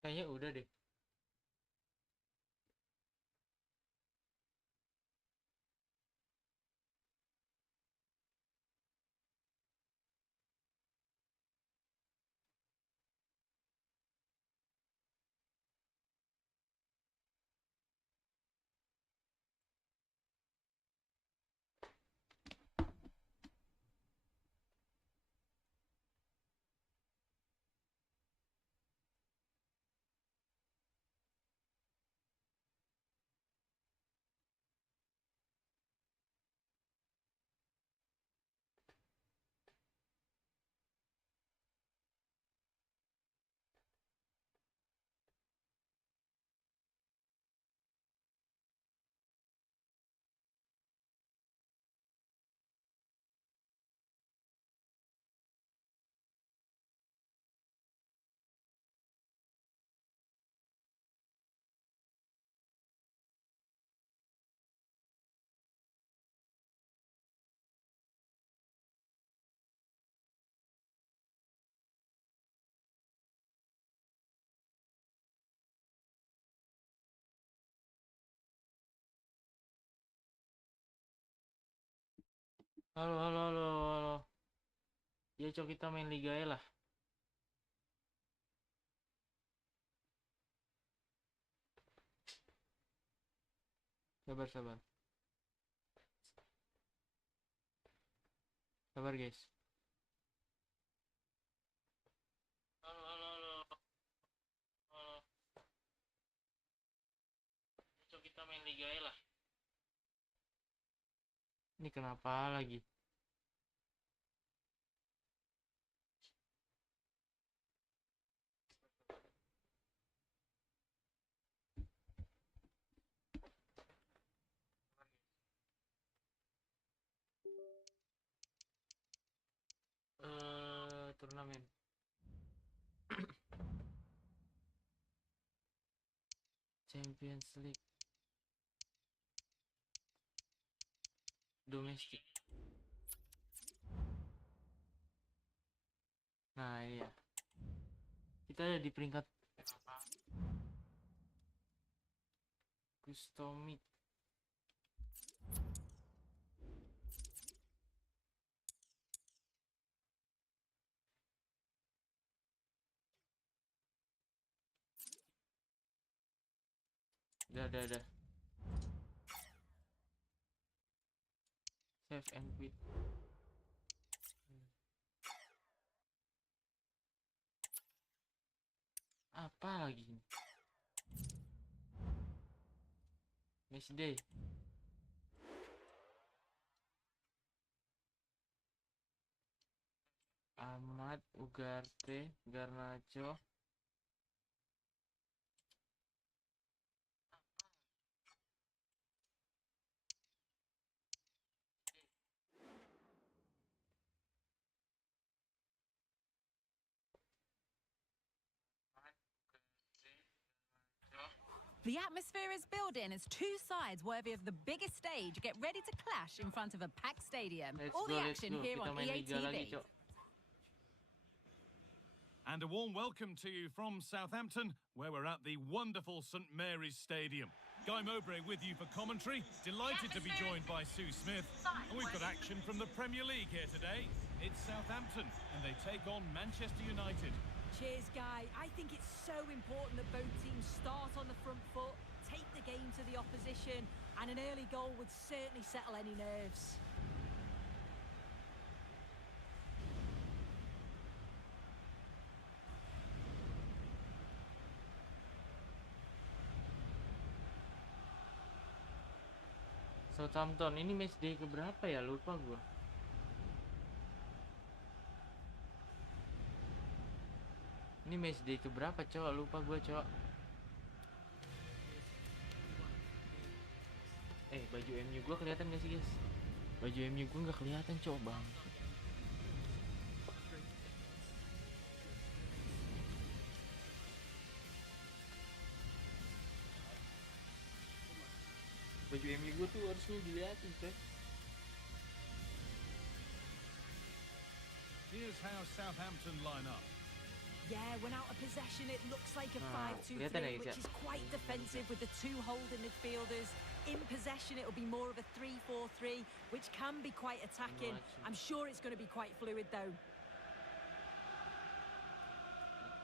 Kayaknya udah deh. Halo, halo, halo, halo. Ya, cok, kita main liga ya lah. Sabar, sabar. Sabar, guys. Halo, halo, halo. Halo. Ya, cok, kita main liga ya lah. Ini kenapa lagi? Turnamen. Champions League. Domestik. Nah, iya. Kita ada di peringkat Customik. Dah. Save and quit. Apa lagi ini? Match day. Ahmad, Ugarte, Garnacho. The atmosphere is building as two sides worthy of the biggest stage get ready to clash in front of a packed stadium. All the action here on EA TV. And a warm welcome to you from Southampton, where we're at the wonderful St Mary's Stadium. Guy Mowbray with you for commentary. Delighted to be joined by Sue Smith. And we've got action from the Premier League here today. It's Southampton, and they take on Manchester United. Cheers, Guy. I think it's so important that both teams start on the front foot, take the game to the opposition, and an early goal would certainly settle any nerves. Southampton, ini match day keberapa ya? Lupa gua. Ini match day keberapa, cowok? Lupa gua, cowok. Baju MU gua kelihatan gak sih, guys? Baju MU gua nggak kelihatan, cowok, bang. Baju MU gua tuh harusnya dilihatin, cowok. Here's how Southampton line up. Yeah, when out of possession, it looks like a Nah, 5-2-3, kelihatan ya, which Cak? is quite defensive with the two holding midfielders. In possession, it'll be more of a 3-4-3, which can be quite attacking. I'm sure it's going to be quite fluid, though.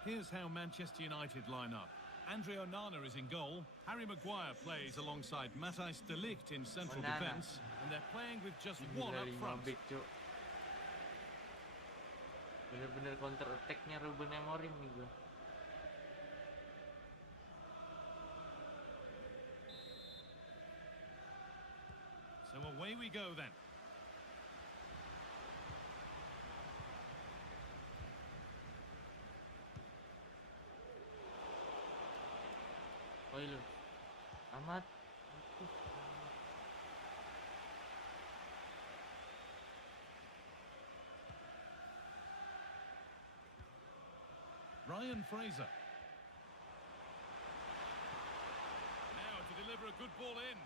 Here's how Manchester United line up. Andre Onana is in goal. Harry Maguire plays alongside Matthijs de Ligt in central Onana. defence. And they're playing with just one Gila, up 5 front. back, Cuk. Bener-bener counter attack-nya Ruben Amorim nih gua. So away we go then. Lu. Amat. Ryan Fraser. Now to deliver a good ball in.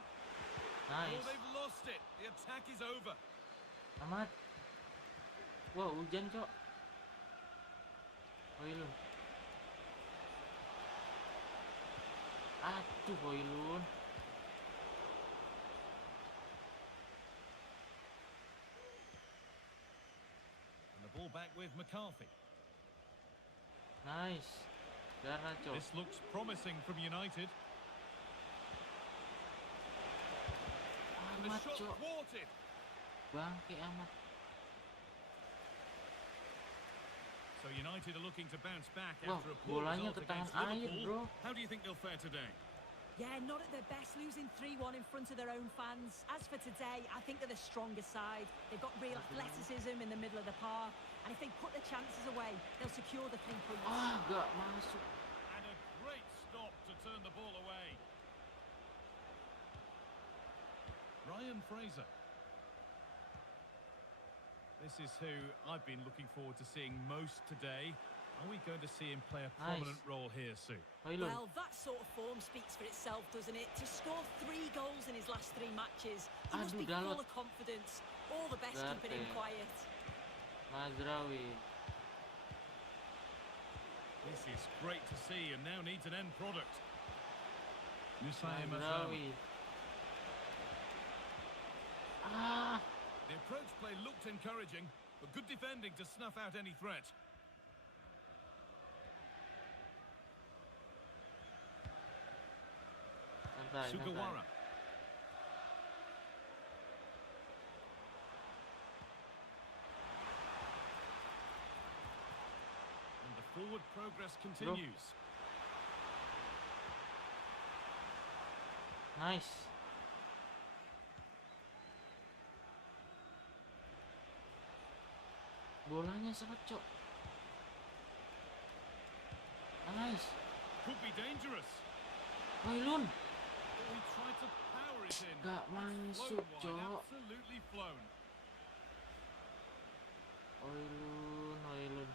Nice. Oh, they've lost it. The attack is over. Amat. Wow, hujan, Cok. Lu. Aduh, Hoylun. And the ball back with McCarthy. Nice. Darah, Cok. This looks promising from United. And the Amat, shot Cok. thwarted. Bangke amat. So United are looking to bounce back Wah, after a poor bolanya result ke tangan against air, Liverpool. bro. How do you think they'll fare today? Yeah, not at their best, losing 3-1 in front of their own fans. As for today, I think they're the stronger side. They've got real athleticism in the middle of the park, and if they put their chances away, they'll secure the 3 points. Ah, gak masuk. And a great stop to turn the ball away. Ryan Fraser. This is who I've been looking forward to seeing most today. Are we going to see him play a prominent role here soon? Hoylun. Well, that sort of form speaks for itself, doesn't it? To score 3 goals in his last 3 matches, he must Aduh, be Dalot. full of confidence. All the best keeping him Gate. quiet. Mazraoui. This is great to see and now needs an end product. Musai Mazraoui. Mazraoui. Ah, The approach play looked encouraging, but good defending to snuff out any threat. santai, santai. Sugawara. And the forward progress continues. Nice. Bolanya sangat, Cok. Nice. Could be dangerous. Hoylun. Oh, he tried to power it in. Gak masuk, Flown wide, Cok. absolutely flown. Hoylun, Hoylun.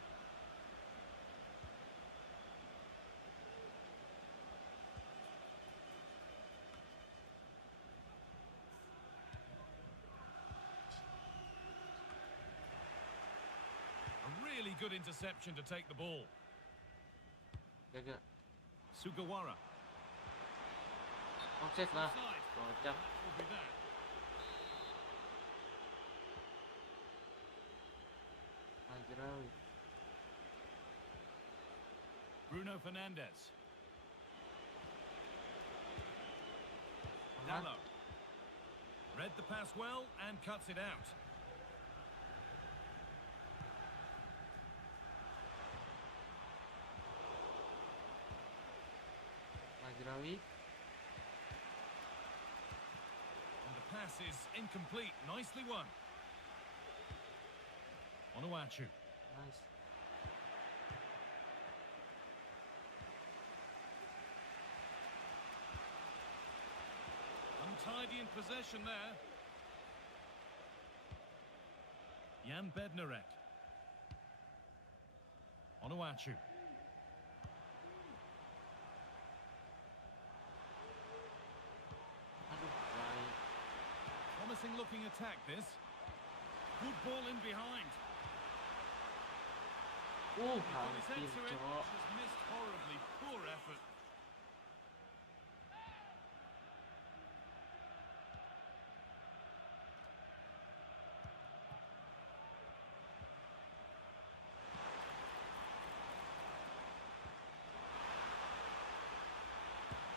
A really good interception to take the ball. Jaga. Sugawara. Offset lah. Offside. Kocak. Will be that. Mazraoui. Bruno Fernandes. Amat. Dalot. Read the pass well and cuts it out. Mazraoui. And the pass is incomplete. Nicely won. Onuachu. Nice. Untidy in possession there. Jan Bednarek. Onuachu. Aduh, baik. Promising looking attack this. Good ball in behind. He's got his head Hampir, to it. cok. Just missed horribly. Poor effort.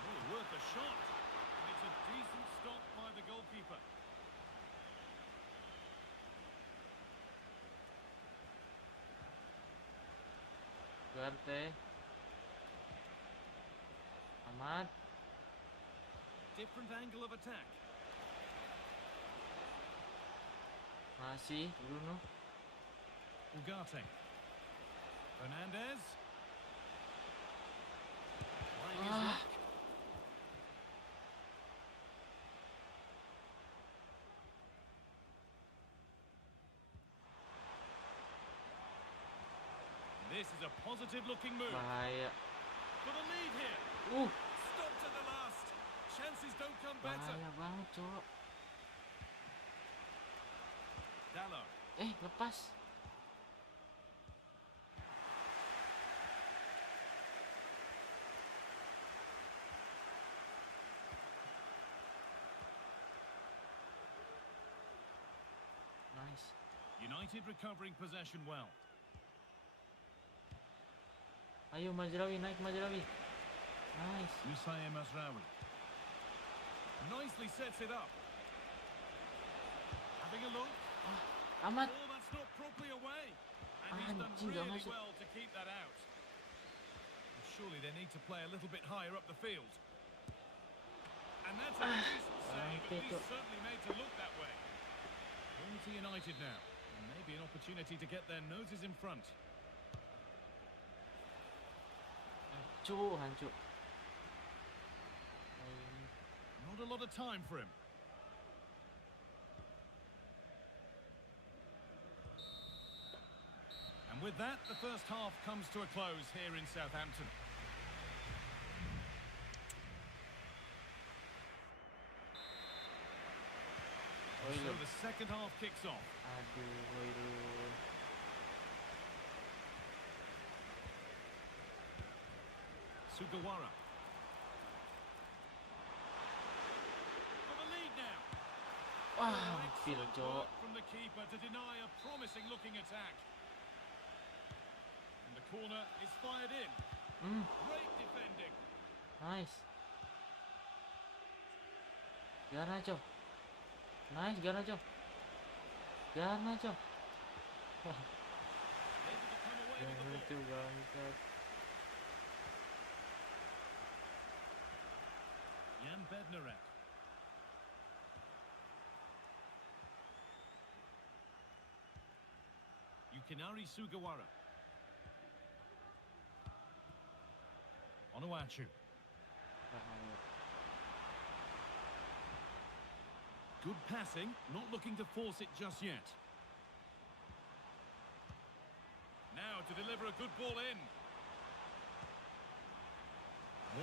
Oh, worth a shot. And it's a decent stop by the goalkeeper. Garte. Amat. Different angle of attack. Masih Bruno. Ugarte. Fernandez. Trying his luck. This is a positive-looking move. Bahaya. For the lead here. Stop to the last. Chances don't come better. Bahaya banget, cok. Dallo. Lepas. Nice. United recovering possession well. Ayo Mazraoui, naik Mazraoui. Nice. Hussein Mazraoui. Nicely sets it up. Having a look. Amat. Oh, that's not properly away. And he's done Anjing, gak really masuk. well to keep that out. And surely they need to play a little bit higher up the field. And that's a decent save, at least certainly made to look that way. On to United now. And maybe an opportunity to get their noses in front. Hancur. Not a lot of time for him. And with that, the first half comes to a close here in Southampton. So the second half kicks off. Aduh. Sugawara. For the lead now. Wah, hampir, Excellent cok. work from the keeper to deny a promising looking attack. And the corner is fired in. Great defending. Nice. Garnacho. Nice, Garnacho. Garnacho. Wah, Able to come away with the Garnacho ball. bangsat. Jan Bednarek. Yukinari Sugawara. Onuachu. Bahaya. Good passing, not looking to force it just yet. Now to deliver a good ball in.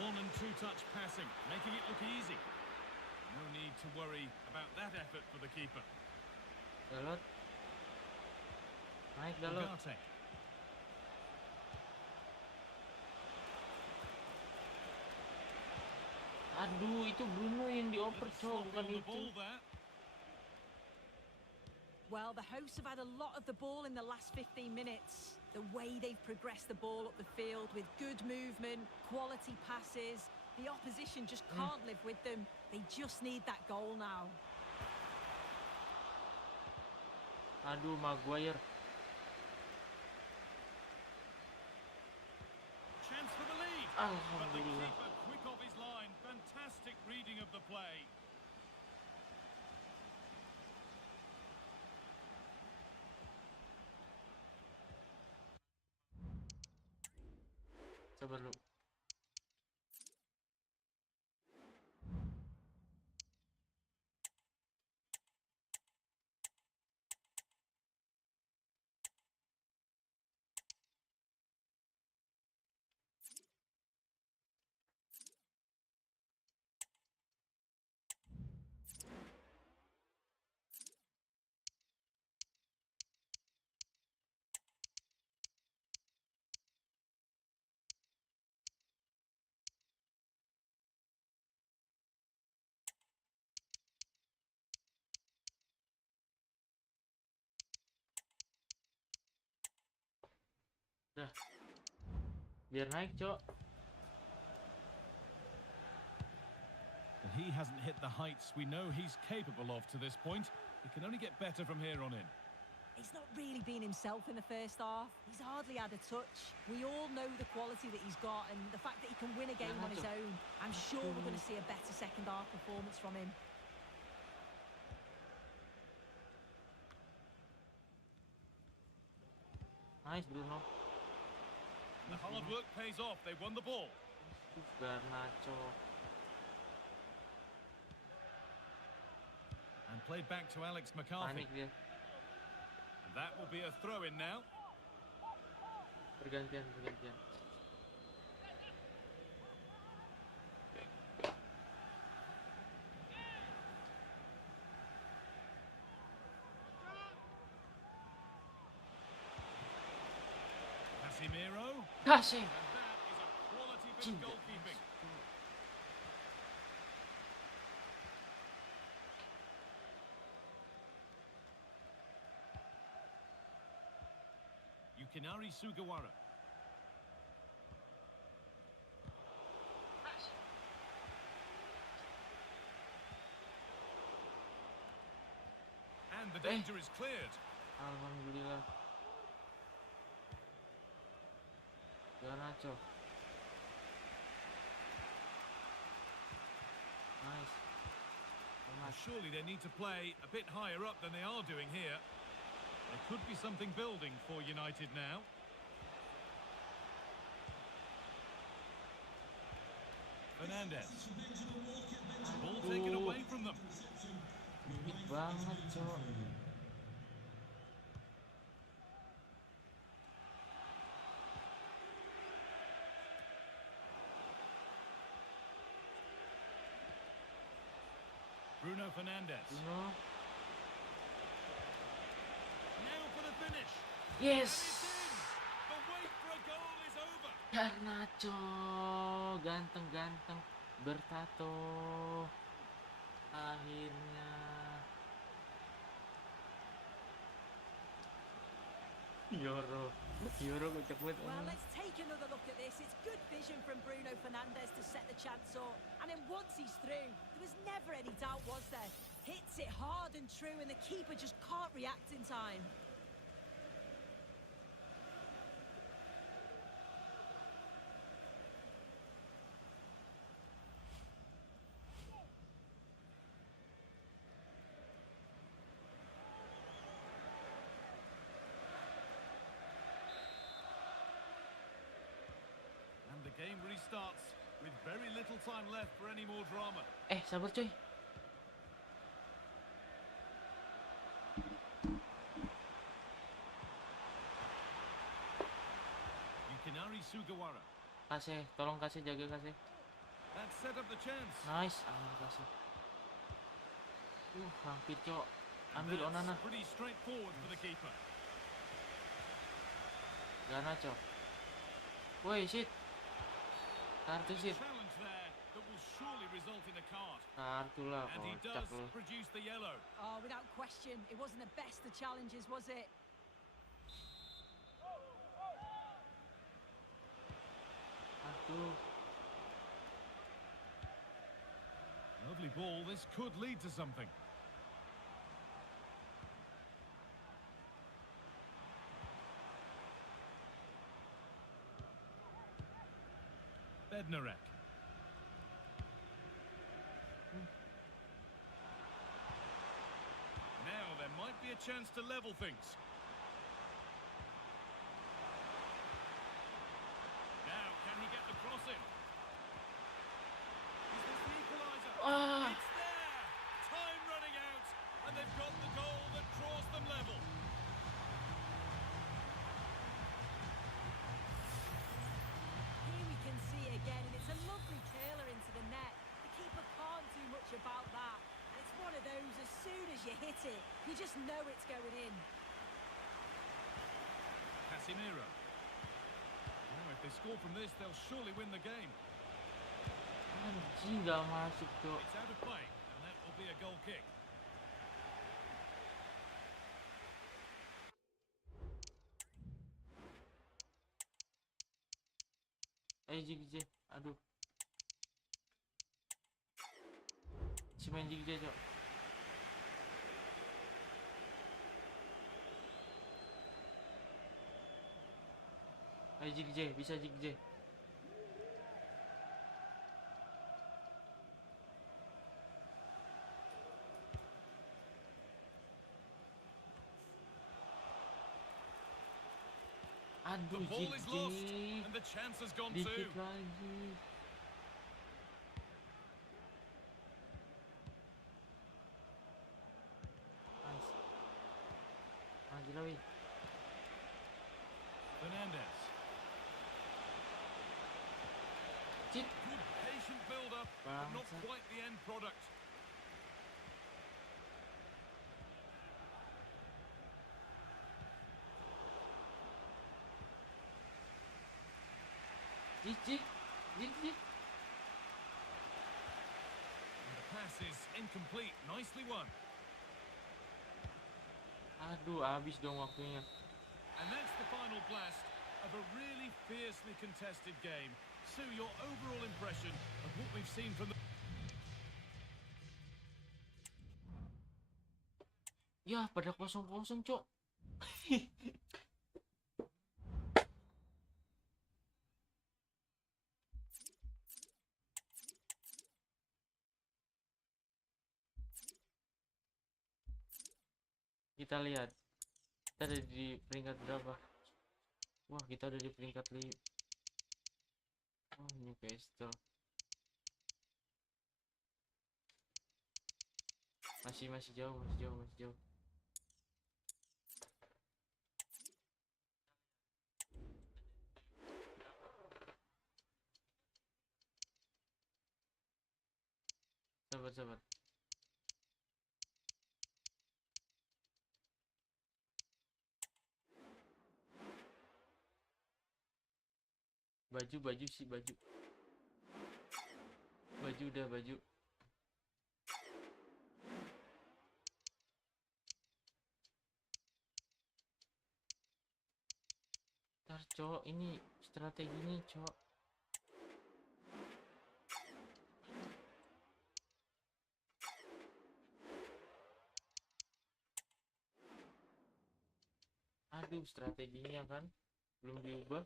One and two touch passing, making it look easy. No need to worry about that effort for the keeper. Dalot. Naik Dalot. Ugarte. Aduh, itu Bruno yang dioper, Little cok, sloppy bukan on the itu. ball there. Well, the hosts have had a lot of the ball in the last 15 minutes. The way they've progressed the ball up the field with good movement, quality passes. The opposition just can't live with them. They just need that goal now. Aduh, Maguire. Chance for the lead. But the Alhamdulillah. keeper quick off his line. Fantastic reading of the play. Sabar lu. Dah. Biar naik, Cok. But he hasn't hit the heights we know he's capable of to this point. He can only get better from here on in. He's not really been himself in the first half. He's hardly had a touch. We all know the quality that he's got and the fact that he can win a game on his own. I'm sure we're going to see a better second half performance from him. Nice, Bruno. The hard work pays off. They won the ball. Garnacho. And played back to Alex McCarthy. Panik dia. And that will be a throw-in now. Pergantian. Casemiro. Kasih. And that is a quality bit of goalkeeping. Yukinari Sugawara. And the danger is cleared. Alhamdulillah. Garnacho. Nice. Surely they need to play a bit higher up than they are doing here. There could be something building for United now. Fernandez. Ball taken away from them. Unik banget, Cok. Bruno Fernandez. Bruno. Now for the finish. Yes. The wait for a goal is over. Garnacho. Ganteng. Bertato. Akhirnya. Euro kocak banget. Well, let's take another look at this. It's good vision from Bruno Fernandes to set the chance up. And then once he's through, there was never any doubt, was there? Hits it hard and true, and the keeper just can't react in time. The game restarts with very little time left for any more drama. Sabar coy. Yukinari Sugawara. Kasih, tolong kasih, jaga kasih. That set up the chance. Nice, kasih. Hampir, Cok. Ambil And Onana. that's pretty straightforward for the keeper. Garnacho. Woi, shit. Kartu shit. Challenge there that will surely result in a card. Kartu lah, And he kocak does lu. produce the yellow. Oh, without question, it wasn't the best of challenges, was it? Aduh. Lovely ball. This could lead to something. Bednarek. Now there might be a chance to level things. Now, can he get the cross in? Is this the equaliser? It's there! Time running out, and they've got the goal that draws them level. Here we can see again, and it's a lovely curler into the net. The keeper can't do much about that. And it's one of those, as soon as you hit it, you just know it's going in. Casemiro. Now, if they score from this, they'll surely win the game. Anjing, gak masuk, Cok. It's out of play, and that will be a goal kick. Ayo Jigje. Aduh. Si main Jigje, Cok. Ayo Jigje, bisa Jigje. The Aduh, ball is lost, Jigje. and the chance has gone Dikit too. lagi. Nice. Ah, gila weh. Fernandez. Cip. Good patient build-up, but not Bangsat. quite the end product. Jig. And the pass is incomplete. Nicely won. Aduh, habis dong waktunya. And that's the final blast of a really fiercely contested game. Sue, your overall impression of what we've seen from the... Ya, pada kosong-kosong, Cok. Kita lihat. Kita ada di peringkat berapa? Wah, kita ada di peringkat 5. Oh, Newcastle. Masih jauh. Sabar. Baju. Baju. Ntar, Cok, ini strateginya, Cok. Aduh, strateginya kan belum diubah.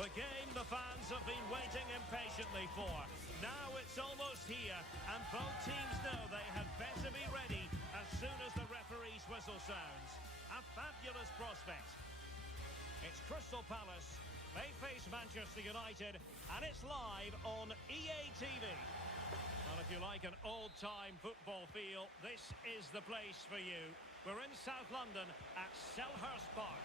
The game the fans have been waiting impatiently for. Now it's almost here, and both teams know they had better be ready as soon as the referee's whistle sounds. A fabulous prospect. It's Crystal Palace. They face Manchester United, and it's live on EA TV. Well, if you like an old-time football feel, this is the place for you. We're in South London at Selhurst Park.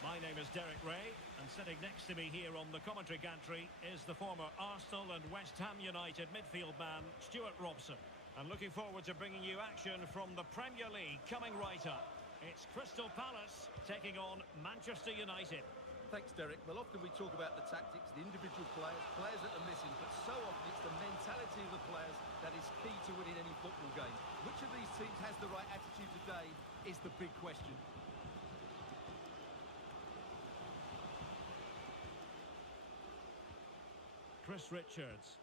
My name is Derek Ray, and sitting next to me here on the commentary gantry is the former Arsenal and West Ham United midfield man, Stuart Robson. And looking forward to bringing you action from the Premier League coming right up. It's Crystal Palace taking on Manchester United. Thanks, Derek. Well, often we talk about the tactics, the individual players that are missing, but so often it's the mentality of the players that is key to winning any football game. Which of these teams has the right attitude today is the big question. Chris Richards.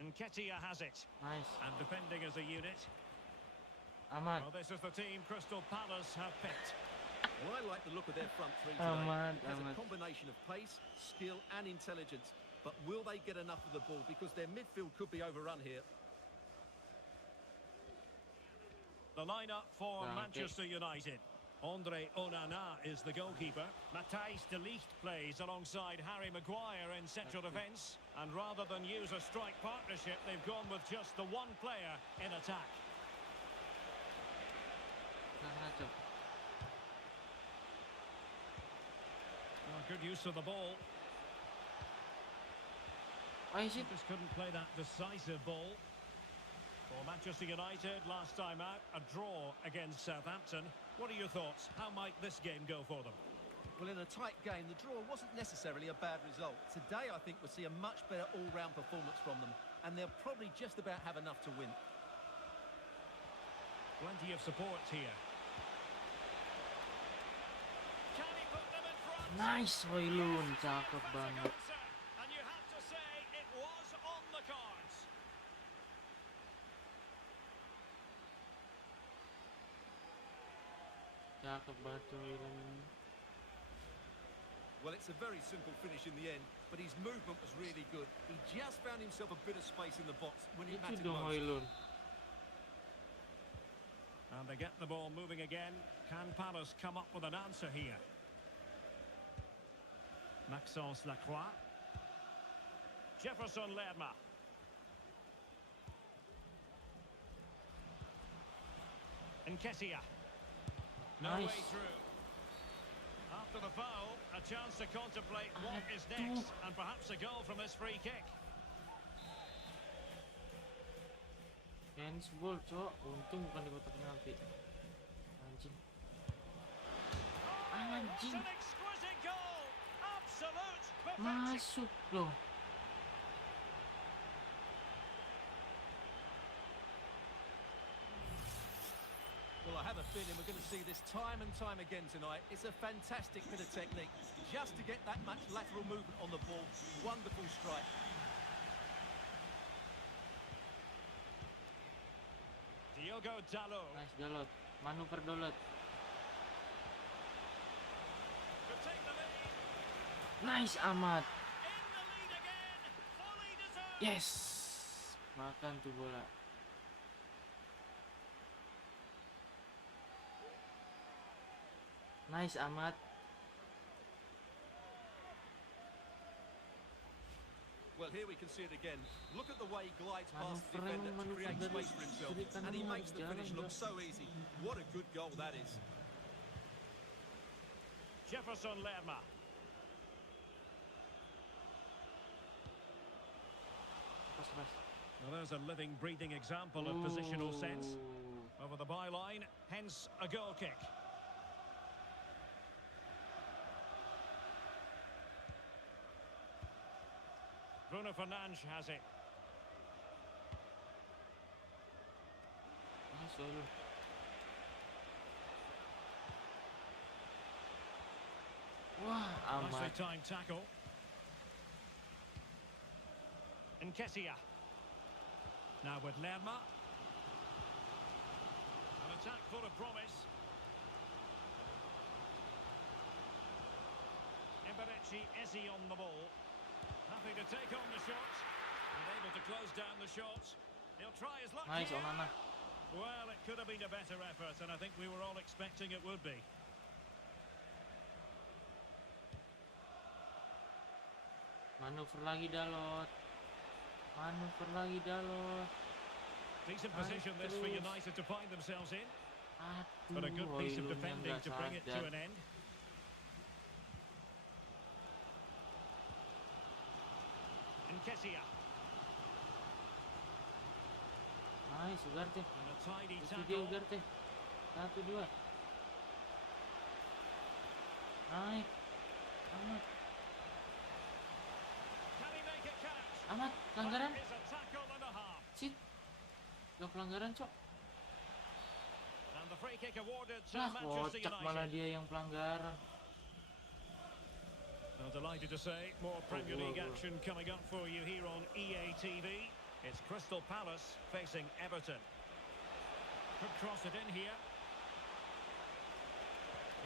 And Ketia has it. Nice. And defending as a unit. Aman. Well, this is the team Crystal Palace have picked. Well, I like the look of their front three today. It has a combination of pace, skill and intelligence. But will they get enough of the ball? Because their midfield could be overrun here. The lineup for Manchester United. Andre Onana is the goalkeeper. Matthijs de Ligt plays alongside Harry Maguire in central defence. And rather than use a strike partnership, they've gone with just the one player in attack. Well, good use of the ball. Just couldn't play that decisive ball. For Manchester United, last time out, a draw against Southampton. What are your thoughts? How might this game go for them? Well, in a tight game, the draw wasn't necessarily a bad result. Today, I think we'll see a much better all-round performance from them, and they'll probably just about have enough to win. Plenty of support here. Nice, Hoylun, cakep Emphatic banget. answer, and you have to say it was on the cards. Cakep banget Hoylun. Well, it's a very simple finish in the end, but his movement was really good. He just found himself a bit of space in the box when it Itu mattered dong most. Hoylun. And they get the ball moving again. Can Palace come up with an answer here? Maxence Lacroix. Jefferson Lerma. Nketiah. No Nice. way through. After the foul, a chance to contemplate what is next, and perhaps a goal from this free kick. Handsball, cok. Untung bukan di kotak penalti. Anjing. It's Anjing. an exquisite goal. Absolute perfection. Masuk loh. Well, I have a feeling we're going to see this time and time again tonight. It's a fantastic bit of technique. Just to get that much lateral movement on the ball. Wonderful strike. Diogo Dalot. Nice, Dalot. Manuver Dalot. Could take the lead. Nice amat. In the lead again. Fully deserved. Yes. Makan tuh bola. Nice amat. Well, here we can see it again. Look at the way he glides past the Manuver defender to manuver create dari space for himself. kiri kanan And he harus makes the jalan, finish bro. look so easy. What a good goal that is. Jefferson Lerma. Pas, pas. Well, there's a living, breathing example of positional sense. Ooh. Over the byline, hence a goal kick. Bruno Fernandes has it. Nice, Hoylun. Wah, Nicely amat. timed tackle. Nketiah. Now with Lerma. An attack full of promise. Eberechi Eze on the ball. Happy to take on the shot. And able to close down the shot. He'll try his luck Nice, here. Onana. Well, it could have been a better effort, and I think we were all expecting it would be. Manuver lagi Dalot. Manuver lagi Dalot. Decent Nice position this for terus. United to find themselves in. Aduh, But a good piece of Hoylun yang defending nggak to bring it to sadar. an end. Nketiah. Nice, Ugarte. And a tidy Itu dia tackle. Ugarte. 1-2. Naik. Amat. Can he make it count? Amat. Pelanggaran. That is a tackle and a half. Sit. Gak pelanggaran, cok. And the free kick awarded to Lah, Manchester kocak malah United. dia yang pelanggaran. Well, delighted to say more Premier whoa, League whoa. action coming up for you here on EA TV. It's Crystal Palace facing Everton. Could cross it in here.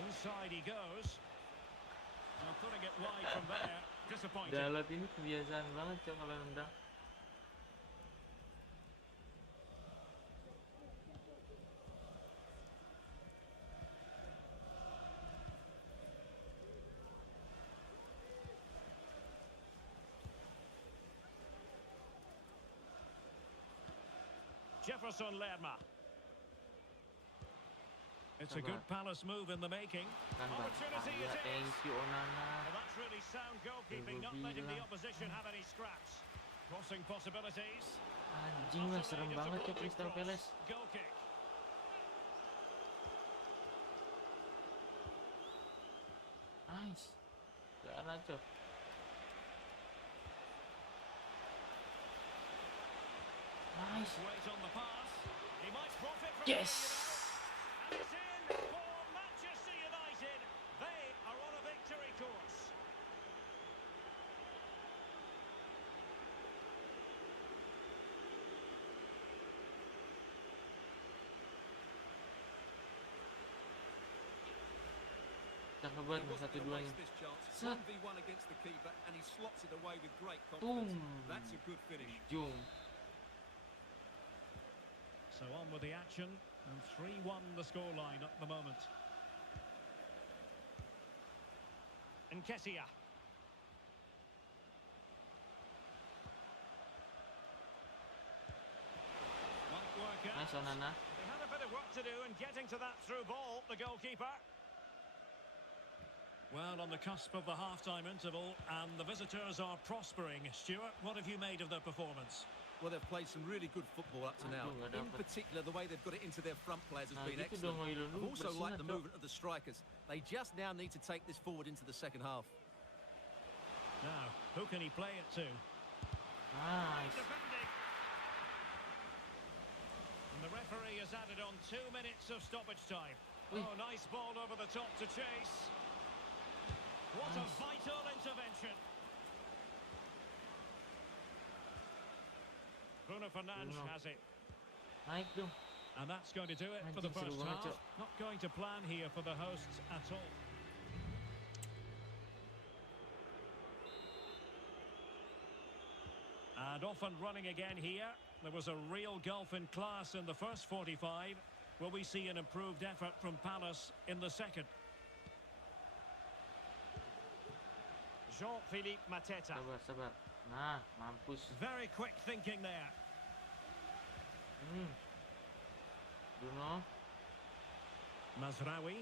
Inside he goes. Well, putting it wide from there. Disappointing. Dalot ini kebiasaan banget, cok, kalau nendang. Jefferson Lerma. It's a good Palace move in the making. Kan bang. Opportunity Ya, it is. thank you, Onana. Well, that's really sound goalkeeping, not letting the opposition have any scraps. Crossing possibilities. Anjing lah, serem Just a banget ya broken Crystal cross. Palace. Goal kick. Nice. Gak cok. Nice. Wait on the pass. He might profit from Yes. it, you know. And it's in for Manchester United. They are on a victory course. cakep banget He nih wasn't satu gonna duanya. waste this chance. Set. 1v1 against the keeper, and he slots it away with great Boom. confidence. That's a good finish. Jung. So on with the action, and 3-1 the scoreline at the moment. Nketiah. Won't work out. Nice Onana. They had a bit of work to do in getting to that through ball, the goalkeeper. Well, on the cusp of the half-time interval, and the visitors are prospering. Stuart, what have you made of their performance? Well, they've played some really good football up to now. Aduh, nggak In dapet. particular, the way they've got it into their front players has Nah, been gitu excellent. dong, Wailun. I've also Bersihin liked the atau- movement of the strikers. They just now need to take this forward into the second half. Now, who can he play it to? Nice. Defending. And the referee has added on 2 minutes of stoppage time. Ui. Oh, nice ball over the top to chase. What a Nice. vital intervention. Bruno Fernandes Bruno. has it. Naik dong. And that's going to do it for the Anjing, seru first banget, half. Cok. Not going to plan here for the hosts at all. And off and running again here. There was a real gulf in class in the first 45. Will we see an improved effort from Palace in the second? Jean-Philippe Mateta. Sabar, sabar. Nah, mampus. Very quick thinking there. Bruno. Mazraoui.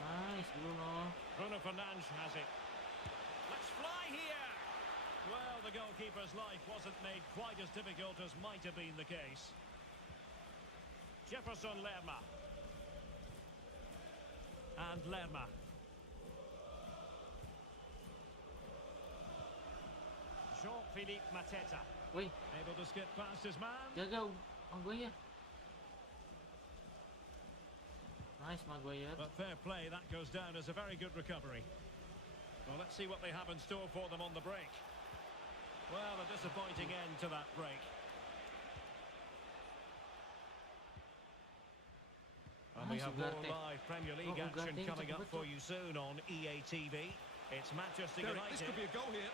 Nice, Bruno. Bruno Fernandes has it. Let's fly here! Well, the goalkeeper's life wasn't made quite as difficult as might have been the case. Jefferson Lerma. And Lerma. Jean-Philippe Mateta. Woi, Able to skip past his man. jaga Maguire. Nice, Maguire. But fair play, that goes down as a very good recovery. Well, let's see what they have in store for them on the break. Well, a disappointing end to that break. And we Nice, have more Ugarte. live Premier League Oh, action Ugarte, coming up cepet for tuh. you soon on EA TV. It's Manchester Derek, United. this could be a goal here.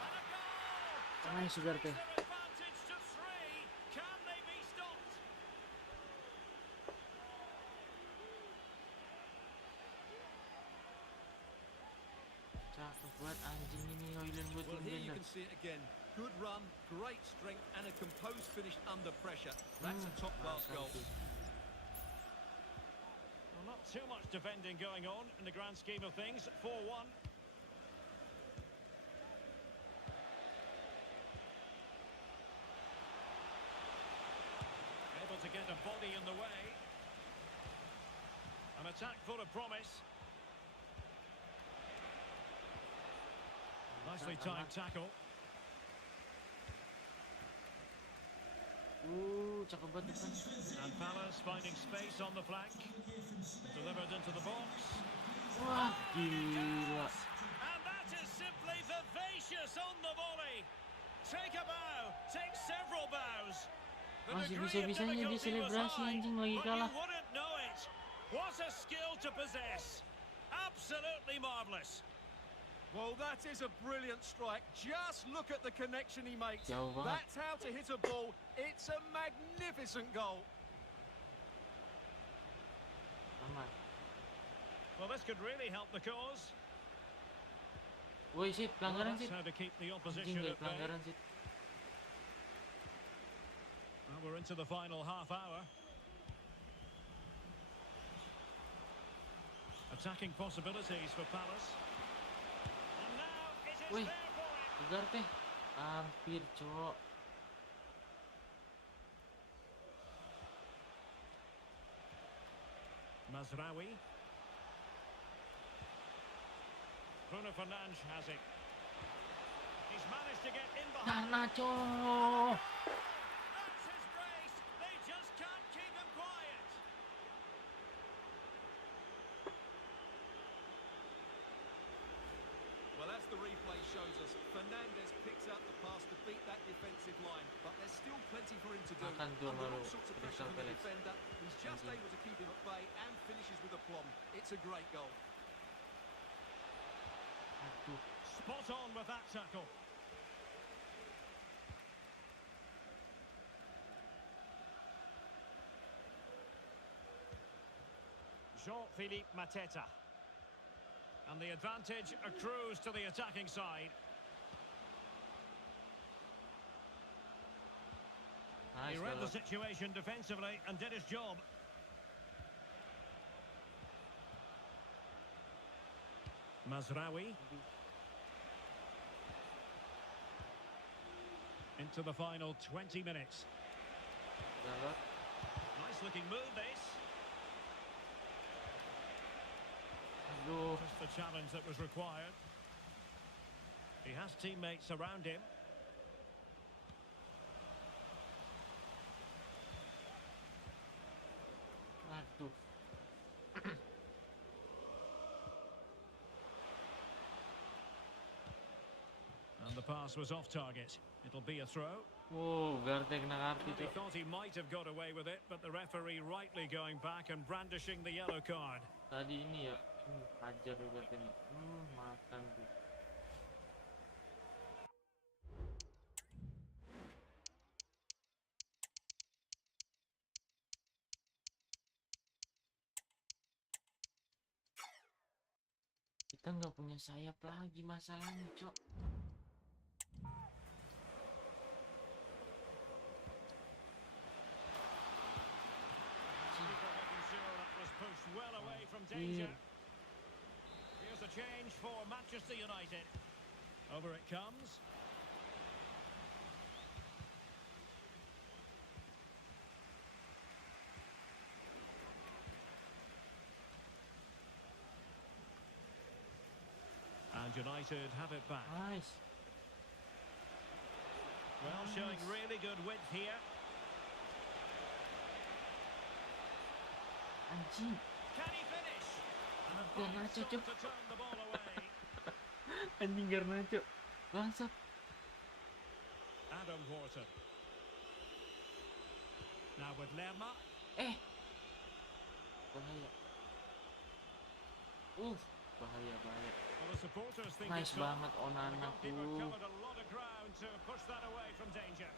And a goal! Nice, To Ugarte. increase their advantage to 3. Can they be stopped? Cakep banget anjing ini Hoyland buat Well, tim here you Bender. can see it again. Good run, great strength, and a composed finish under pressure. That's a top-class Mantap goal. tuh. Well, not too much defending going on in the grand scheme of things. 4-1. Able to get a body in the way. An attack full of promise. Nicely timed tackle. Cakep banget depan. And Palace finding space on the flank. Delivered into the box. Wah, gila. And that is simply vivacious on the volley. Take a bow, take several bows. The Masih degree of bisa-bisanya dia difficulty was selebrasi high, anjing lagi but kalah. you wouldn't know it. What a skill to possess. Absolutely marvellous. Well, that is a brilliant strike. Just look at the connection he makes. Jauh banget. That's how to hit a ball. It's a magnificent goal. Aman. Well, this could really help the cause. Woi, sip, Well, pelanggaran that's sip. how to keep the Anjing opposition gue at bay. pelanggaran sip. Well, we're into the final half hour. Attacking possibilities for Palace. And now it is Wih. there for him. Ugarte. Hampir, cowok. Mazraoui. Bruno Fernandes has it. He's managed to get in behind. Nah, Nacho. That's his brace. They just can't keep him quiet. Well, as the replay shows us, Fernandes picks up the pass to beat that defensive line, but there's still plenty for him to do. Makan tuh Under malu all sorts of pressure Crystal from the Palace. defender, he's just Anjing. able to keep him at bay and finishes with aplomb. It's a great goal. Aduh. Spot on with that tackle. Jean-Philippe Mateta. And the advantage accrues to the attacking side. Nice, He read the Bella. situation defensively and did his job. Mazraoui. Into the final 20 minutes. Galak. Nice looking move this. Aduh. Just the challenge that was required. He has teammates around him. Aduh. And the pass was off target. It'll be a throw. Wow, Garte kena kartu, He Cok. thought he might have got away with it, but the referee rightly going back and brandishing the yellow card. Tadi ini ya. Hajar tuh Garte nih. Makan tuh. Kita nggak punya sayap lagi masalahnya, Cok. Keeper making sure that was pushed well away from danger. Here's a change for Manchester United. Over it comes. And United have it back. Nice. Well, showing really good width here. Anjing. Can he finish? And a Gak fine ngaco, stop Cok. to turn the ball away. Anjing karena, Cok. Bangsat. Adam Wharton. Now with Lerma. Bahaya. Bahaya. Well, the supporters think Nice it's gone. banget The Onana goalkeeper tuh. covered a lot of ground to push that away from danger.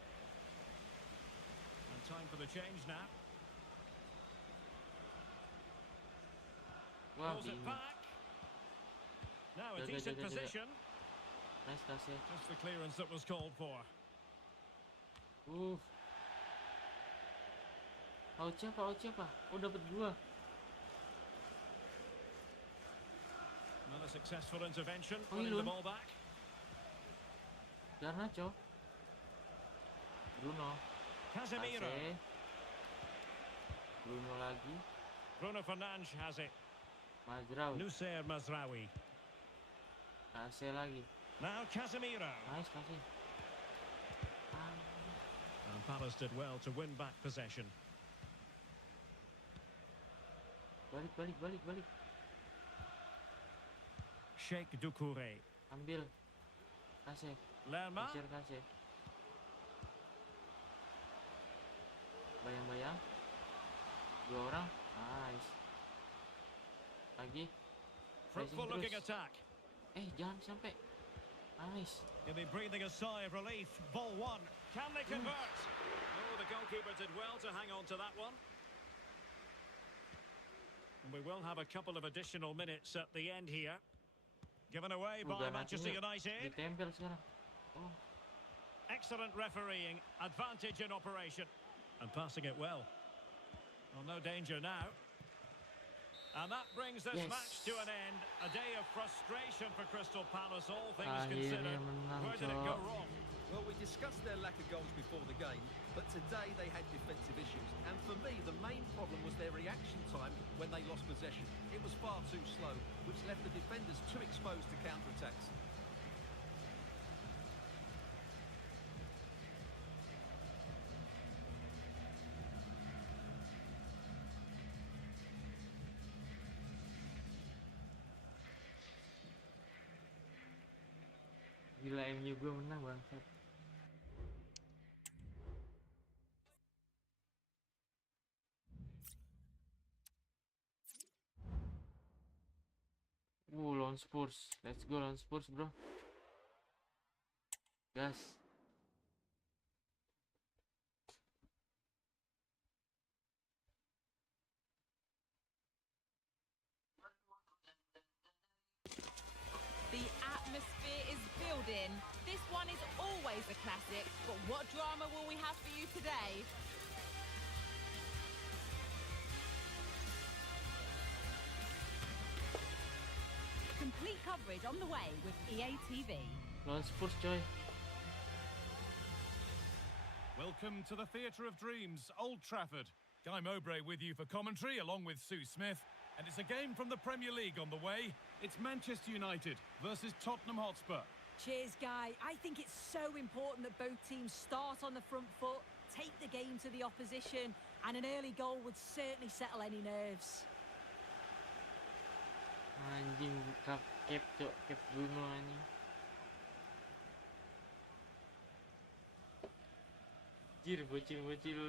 And time for the change now. Wah, Pulls it bingung. back. Now a Jaga, decent jaga. position. Nice kasih. Just the clearance that was called for. Out siapa? Oh, dapat gua. Another successful intervention, Oh, winning the Ilun. ball back. Garnacho. Bruno. Casemiro. Ase. Bruno lagi. Bruno Fernandes has it. Mazraoui. Nusser Mazraoui. Ase lagi. Now Casemiro. Nice kasih. And Palace did well to win back possession. Balik. Sheikh Doucouré. Ambil. Kasih. Lerma. Kejar kasih. Bayang. 2 orang. Nice. Lagi. Fruitful Pressing looking terus. attack. Jangan sampai. Nice. He'll be breathing a sigh of relief. Ball one. Can they convert? Oh, the goalkeeper did well to hang on to that one. And we will have a couple of additional minutes at the end here. Given away by Manchester United. Ditempel sekarang. Oh, Excellent refereeing. Advantage in operation. And passing it well. Well, no danger now. And that brings this Yes. match to an end. A day of frustration for Crystal Palace, all things Akhirnya considered. menang, Where did it go Cok. wrong? Well, we discussed their lack of goals before the game, but today they had defensive issues. And for me, the main problem was their reaction time when they lost possession. It was far too slow, which left the defenders too exposed to counter-attacks. gila MU gue menang bangsat. lawan Spurs. Let's go lawan Spurs, bro. Gas. The atmosphere is building. This one is always a classic, but what drama will we have for you today? Complete coverage on the way with EA TV. Lawan Spurs, coy. Welcome to the Theatre of Dreams, Old Trafford. Guy Mowbray with you for commentary, along with Sue Smith. And it's a game from the Premier League on the way. It's Manchester United versus Tottenham Hotspur. Cheers, Guy. I think it's so important that both teams start on the front foot, take the game to the opposition, and an early goal would certainly settle any nerves. Anjing, cap cok, cap Bruno anjing. Jir, bocil-bocil.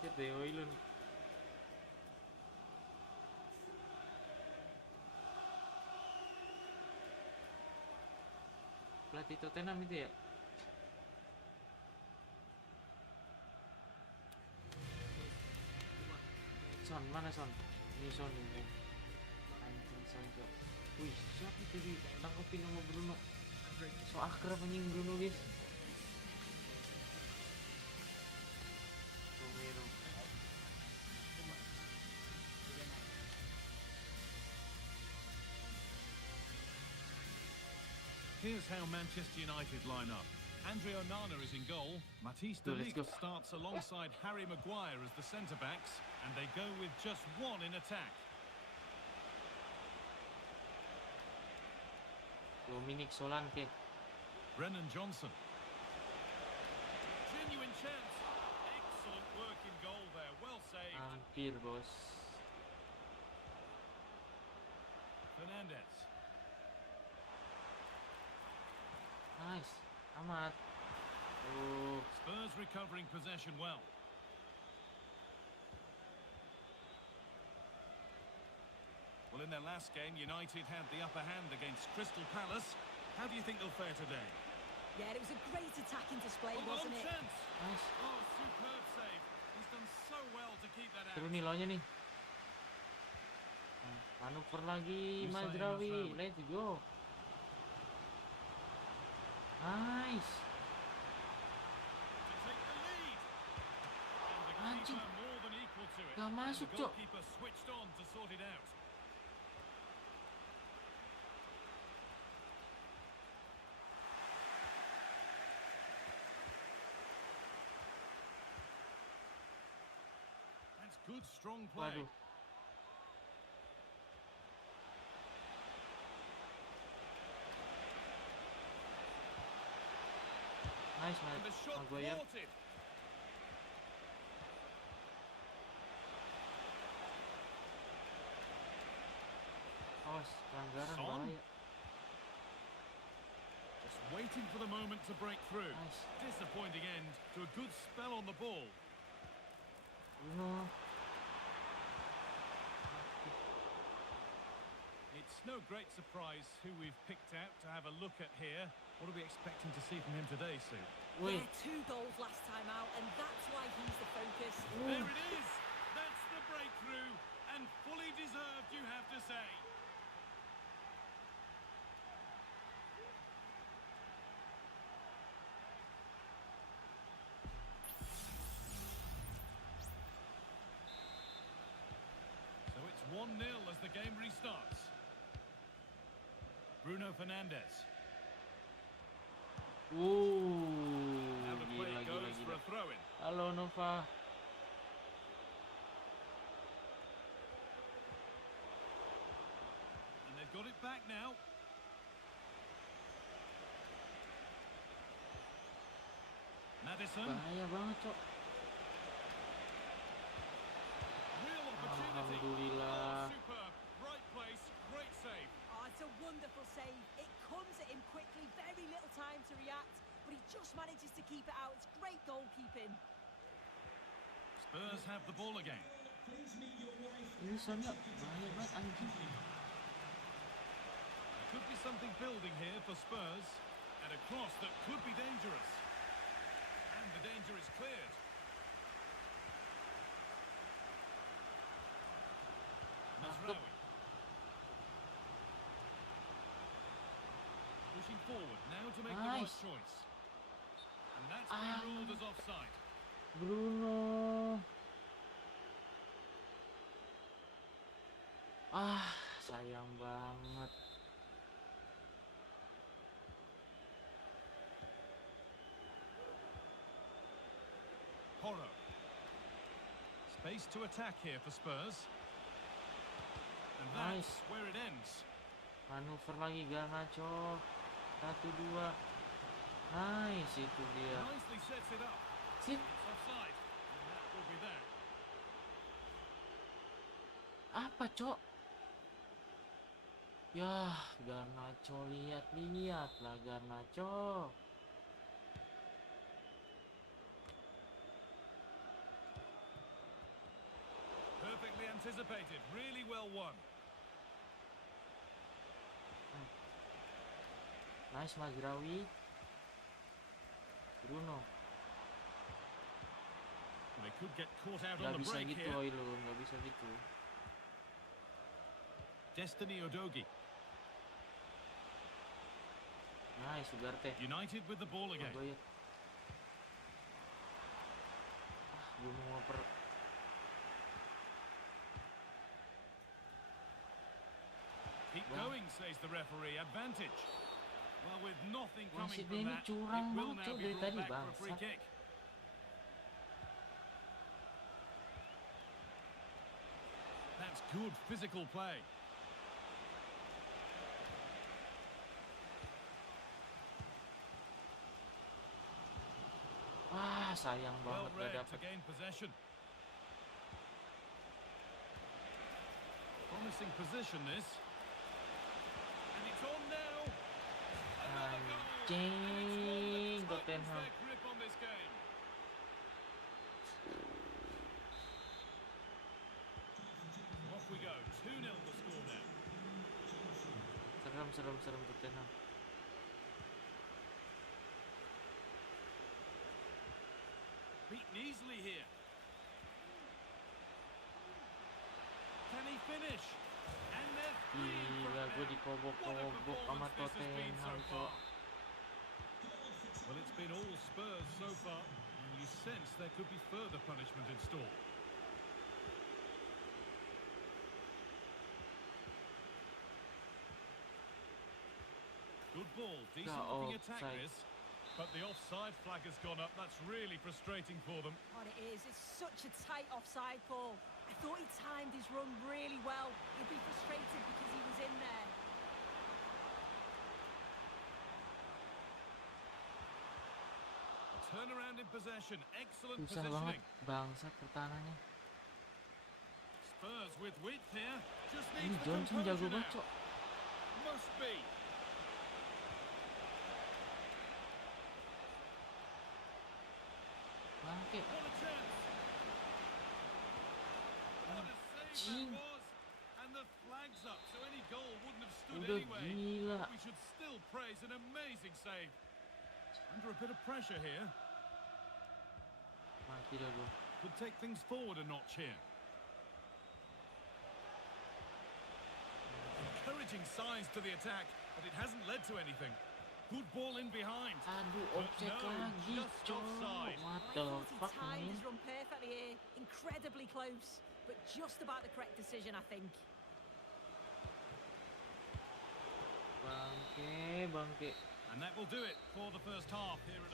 Cet deh, Oilun. Pelatih Tottenham itu ya? Son, mana Son? Ini Son ini. Anjing Son, cok. Wih, siapa tadi nangkepin sama Bruno? So akrab anjing Bruno, guys. Romero. Here's how Manchester United line up. Andre Onana is in goal. Matthijs de Let's Ligt go. starts alongside Harry Maguire as the centre-backs, and they go with just one in attack. Dominic Solanke. Brennan Johnson. Genuine chance. Excellent work in goal there. Well saved. Hampir, bos. Fernandez. Nice. Amat. Oh, Spurs recovering possession well. Well, in their last game, United had the upper hand against Crystal Palace. How do you think they'll fare today? Yeah, it was a great attacking display, A wasn't long it? chance. nice. Oh, superb save. He's done so well to keep that out. Seru nih lawannya nih. Manuver lagi Musa Mazraoui. Mazraoui. Let's go. Nice. To take the lead. And the Anjing. keeper more than equal to it. Gak And masuk, the Cok. goalkeeper switched on to sort it out. That's good, strong play. Waduh. Nice, And the nice. shot Maguire. thwarted. Awas, pelanggaran Son. bahaya. Just waiting for the moment to break through. Nice. Disappointing end to a good spell on the ball. Bruno. It's no great surprise who we've picked out to have a look at here. What are we expecting to see from him today, Sue? Wih, Yeah, 2 goals last time out, and that's why he's the focus. There it is! That's the breakthrough, and fully deserved, you have to say. So it's 1-0 as the game restarts. Bruno Fernandes. Now the play gila, goes gila, for gila. a throw-in. Halo Nova. And they've got it back now. Maddison. Bahaya banget, Cok. Real opportunity. Alhamdulillah. Oh, superb. Right place, great save. Oh, it's a wonderful save. It comes at him quickly, very little time to react, but he just manages to keep it out. It's great goalkeeping. Spurs have the ball again. Ini soalnya bahaya banget anjing. There could be something building here for Spurs. And a cross that could be dangerous. And the danger is cleared. Masraoui. Pushing forward now to make the right Nice. choice. And that's been ruled as offside. Bruno. Sayang banget. Porro. Space to attack here for Spurs. And that's Nice. where it ends. Manuver lagi Garnacho. 1-2. Nice, itu dia. Nicely sets it up. Sip. It's offside. And that will be that. Apa, Cok? Yah, Garnacho, lihat-lihatlah Garnacho. Perfectly anticipated. Really well won. Nice, Mazraoui. Bruno. They could get caught out Gak on the bisa break gitu, here. Oilun. Gak bisa gitu. Destiny Udogie. Nice, Ugarte. United with the ball again. Maguire. Bruno ngoper. Keep Wow. going, says the referee. Advantage. Well, with nothing coming Wasit from ini that, curang it will banget, now Cok, be dari brought tadi, back for a free bangsat. kick. That's good physical play. Sayang Well banget gak read to dapet. gain possession. Promising position this. And it's on now. Another goal. And it's one Anjing, that tightens Tottenham. their grip on this game. Off we go. 2-0 the score now. Serem Tottenham. Beaten easily here. Can he finish? And they're free in Gila, front gue now. dikobok-kobok sama What a performance this has been so Tottenham, far. Cok. Well, it's been all Spurs so far, and you sense there could be further punishment in store. Good ball, decent looking attack offside. this. But the offside flag has gone up. That's really frustrating for them. God, it is. It's such a tight offside call. I thought he timed his run really well. He'd be frustrated because he was in there. Turnaround in possession. Excellent Susah banget, positioning. bangsat pertahanannya. Spurs with width here. Just Ini needs the Johnson jago composure banget, now. Cok. Must be. Bangke. What a chance. What a save Anjing. that was. And the flag's up, so any goal wouldn't have stood Udah anyway. gila. We should still praise an amazing save. Under a bit of pressure here. Mati dah gue. Could take things forward a notch here. Encouraging signs to the attack, but it hasn't led to anything. Good ball in behind. Aduh, But offside no, lagi, just Cok. offside. What I the thought he fuck, timed man? his run perfectly here. Incredibly close, but just about the correct decision, I think. Bangke. And that will do it for the first half here at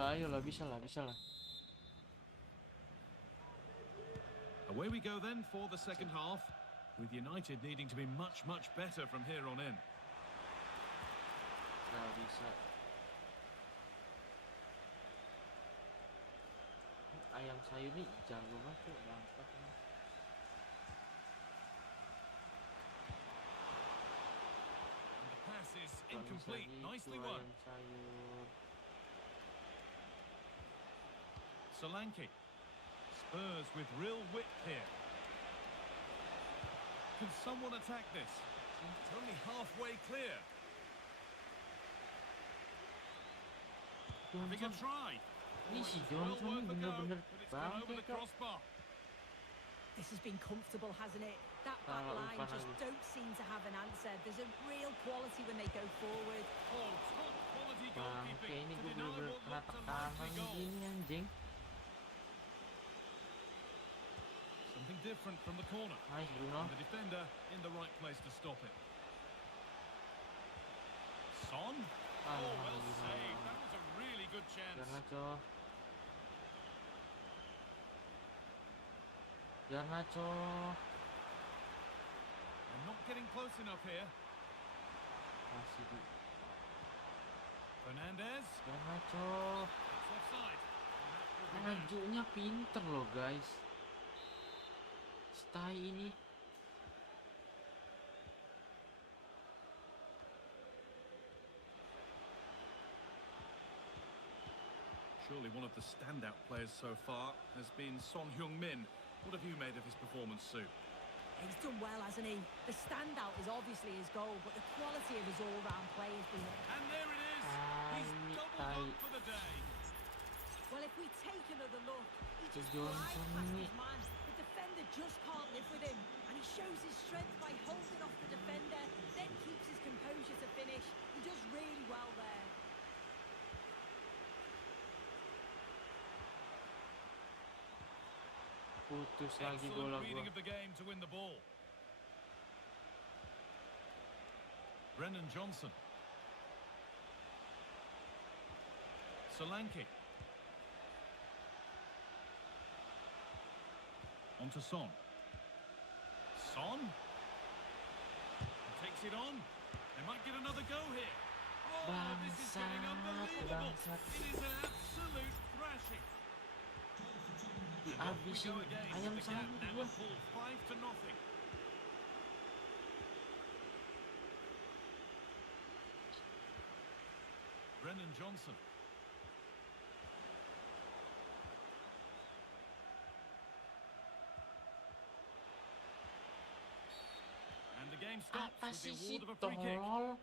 ayolah, bisa lah. Away we go then for the second half, with United needing to be much, much better from here on in. Nggak bisa. Ayam sayur nih jago banget tuh, bangsat nih. And the pass is Kalau incomplete, misalnya nicely itu won. ayam sayur. Solanke. Spurs with real wit here. Can someone attack this? It's only halfway clear. Having a Johnson, try. ini si Well Johnson worth a go, bener-bener but it's gone over bangke the kok. crossbar. This has been comfortable, hasn't it? That back Kalau line umpan just lagi. don't seem to have an answer. There's a real quality when they go forward. Oh, top quality Bangke, goalkeeping ini to gue deny bener-bener what kena looked a tekanan likely goal. gini anjing. Something different from the corner. Nice Bruno. And the defender in the right place to stop it. Son. Oh, well saved. That was a really good chance. Garnacho. I'm not getting close enough here. Masih di Fernandez. Garnacho. It's offside. And that will be back. Majunya pinter loh guys. Stai ini. Surely one of the standout players so far has been Son Heung-min. What have you made of his performance, Sue? He's done well, hasn't he? The standout is obviously his goal, but the quality of his all-round play has been... And there it is! He's doubled up for the day. Well, if we take another look, he just Johnson flies past ini. his man. The defender just can't live with him, and he shows his strength by holding off the defender, then keeps his composure to finish. He does really well there. Putus lagi Excellent bola reading gua. of the game to win the ball. Brennan Johnson. Solanke. On to Son. Son. Takes it on. They might get another go here. Oh, this is getting unbelievable. It is an absolute thrashing. And off we Dihabisin go again. ayam The gap sayur now gua. a full 5-0. Brennan Johnson. And the game stops Apa with the sih si award of a free kick. tolol?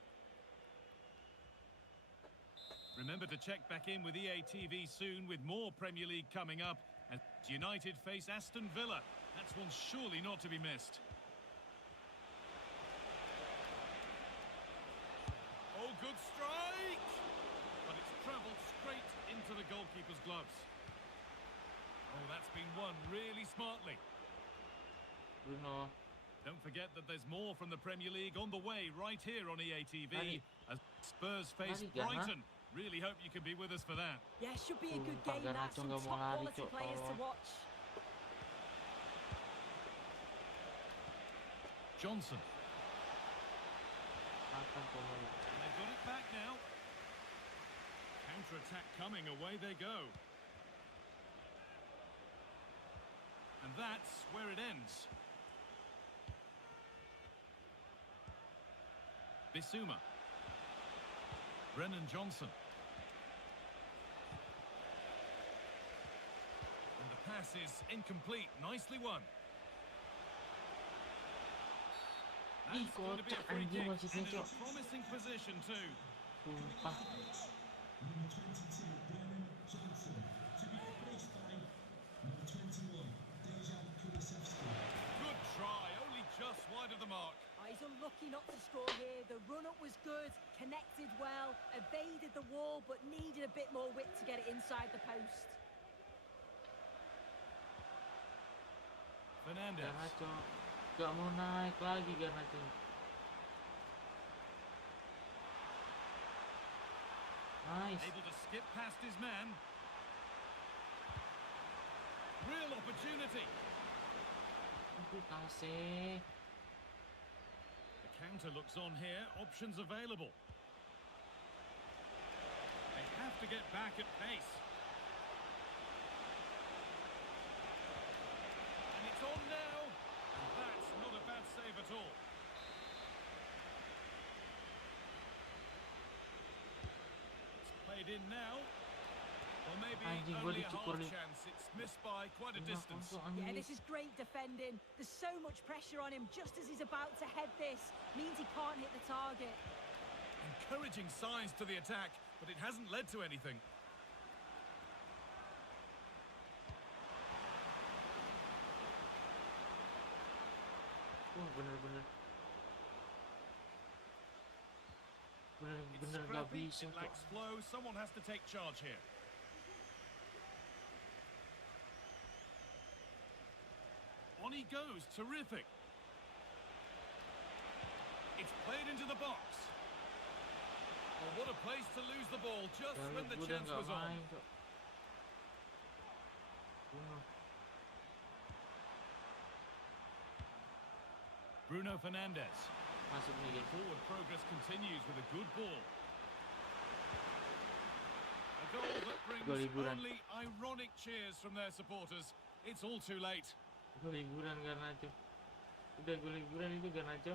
Remember to check back in with EA TV soon with more Premier League coming up as United face Aston Villa. That's one surely not to be missed. Oh, good strike! But it's travelled straight into the goalkeeper's gloves. Oh, that's been won really smartly. Bruno. Don't forget that there's more from the Premier League on the way right here on EA TV Mari. as Spurs face Mari, Gana. Brighton. Really hope you can be with us for that. Yeah, should be a good Sumpah, game. That's Garnacho some nggak top mau lari, quality Cok, players to tolong. watch. Johnson. Akan pemain. And they've got it back now. Counter-attack coming, away they go. And that's where it ends. Bissouma. Brennan Johnson. And the pass is incomplete. Nicely won. Ih, That's going to be a kocak free anjing kick wasitnya, and in a Cok. promising position too. Sumpah. Good try, only just wide of the mark. Oh, he's unlucky not to score here. The run-up was good, connected well, evaded the wall, but needed a bit more width to get it inside the post. Fernandez. Garnacho. Gak mau naik lagi Garnacho. Nice. Able to skip past his man. Real opportunity. Aduh, kasih. The counter looks on here. Options available. They have to get back at pace. And it's on now. And that's not a bad save at all. It's played in now. Well, maybe Anjing, gua only a dicukur half nih. chance. It's missed by quite a distance. Yeah, this is great defending. There's so much pressure on him just as he's about to head this. Means he can't hit the target. Encouraging signs to the attack, but it hasn't led to anything. Bener-bener. Bener-bener gak Scrappy, bisa it kok. lacks flow. Someone has to take charge here. On he goes. Terrific. It's played into the box. Well, what a place to lose the ball just Kalau when the gua udah chance gak was on. main kok. Bunuh. Bruno Fernandes. Masuk nih guys. Forward progress continues with a good ball. A goal that brings Gol hiburan. only ironic cheers from their supporters. It's all too late. Gol hiburan Garnacho. Udah gol hiburan itu Garnacho.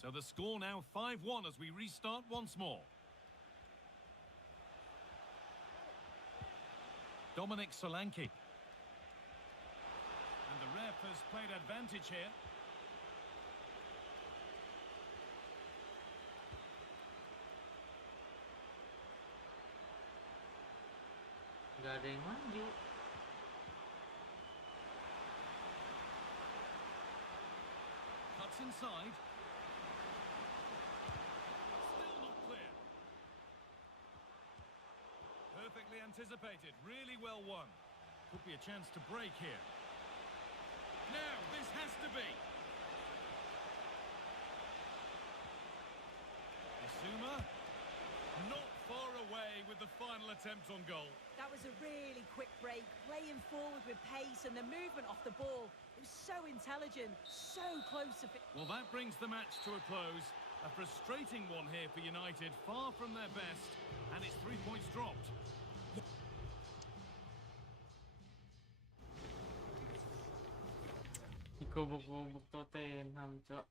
So the score now 5-1 as we restart once more. Dominic Solanke. And the ref has played advantage here. Gak ada yang maju. Cuts inside. Still not clear. Perfectly anticipated. Really well won. Could be a chance to break here. Now, this has to be. Isuma. Not far away with the final attempt on goal. That was a really quick break, playing forward with pace and the movement off the ball. It was so intelligent, so close to Well, that brings the match to a close. A frustrating one here for United, far from their best, and it's 3 points dropped. Dikobok-kobok Tottenham, cok.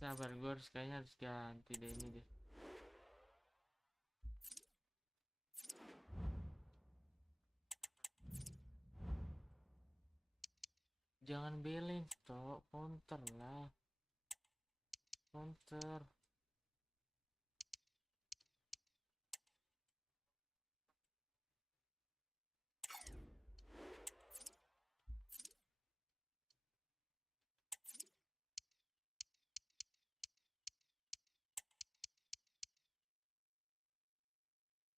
Sabar, gue kayaknya harus ganti deh ini deh. Jangan balance, cok. Counter lah. Counter.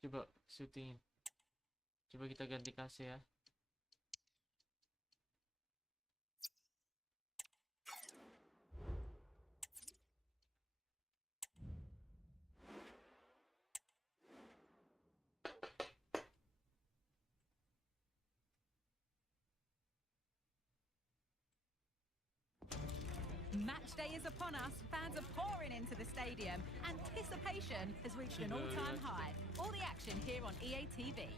Coba shootingin. Coba kita ganti kasih ya. Match day is upon us. Fans are pouring into the stadium. Anticipation has reached an all-time high. All the action here on EA TV.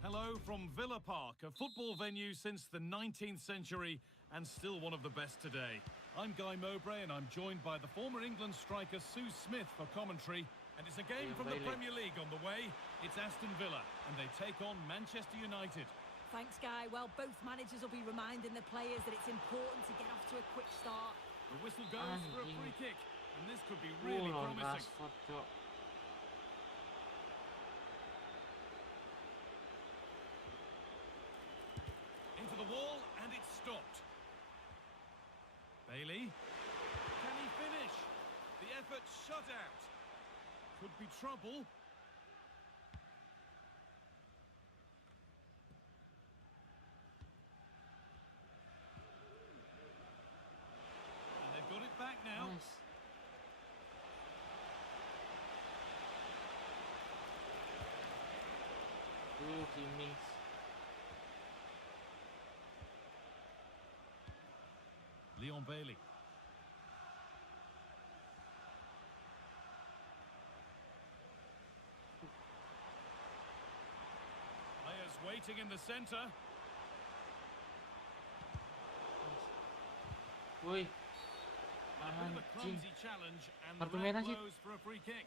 Hello from Villa Park, a football venue since the 19th century and still one of the best today. I'm Guy Mowbray and I'm joined by the former England striker Sue Smith for commentary. And it's a game from the Premier League on the way. It's Aston Villa and they take on Manchester United. Thanks, Guy. Well, both managers will be reminding the players that it's important to get off to a quick start. The whistle goes for a free kick, and this could be really promising. Into the wall, and it's stopped. Bailey. effort shut out. Could be trouble. And they've got it back now. Nice. He missed. Leon Bailey. Players waiting in the centre. Woi, A bit of a anjing. clumsy challenge, and the Kartu ref merah sih. blows for a free kick.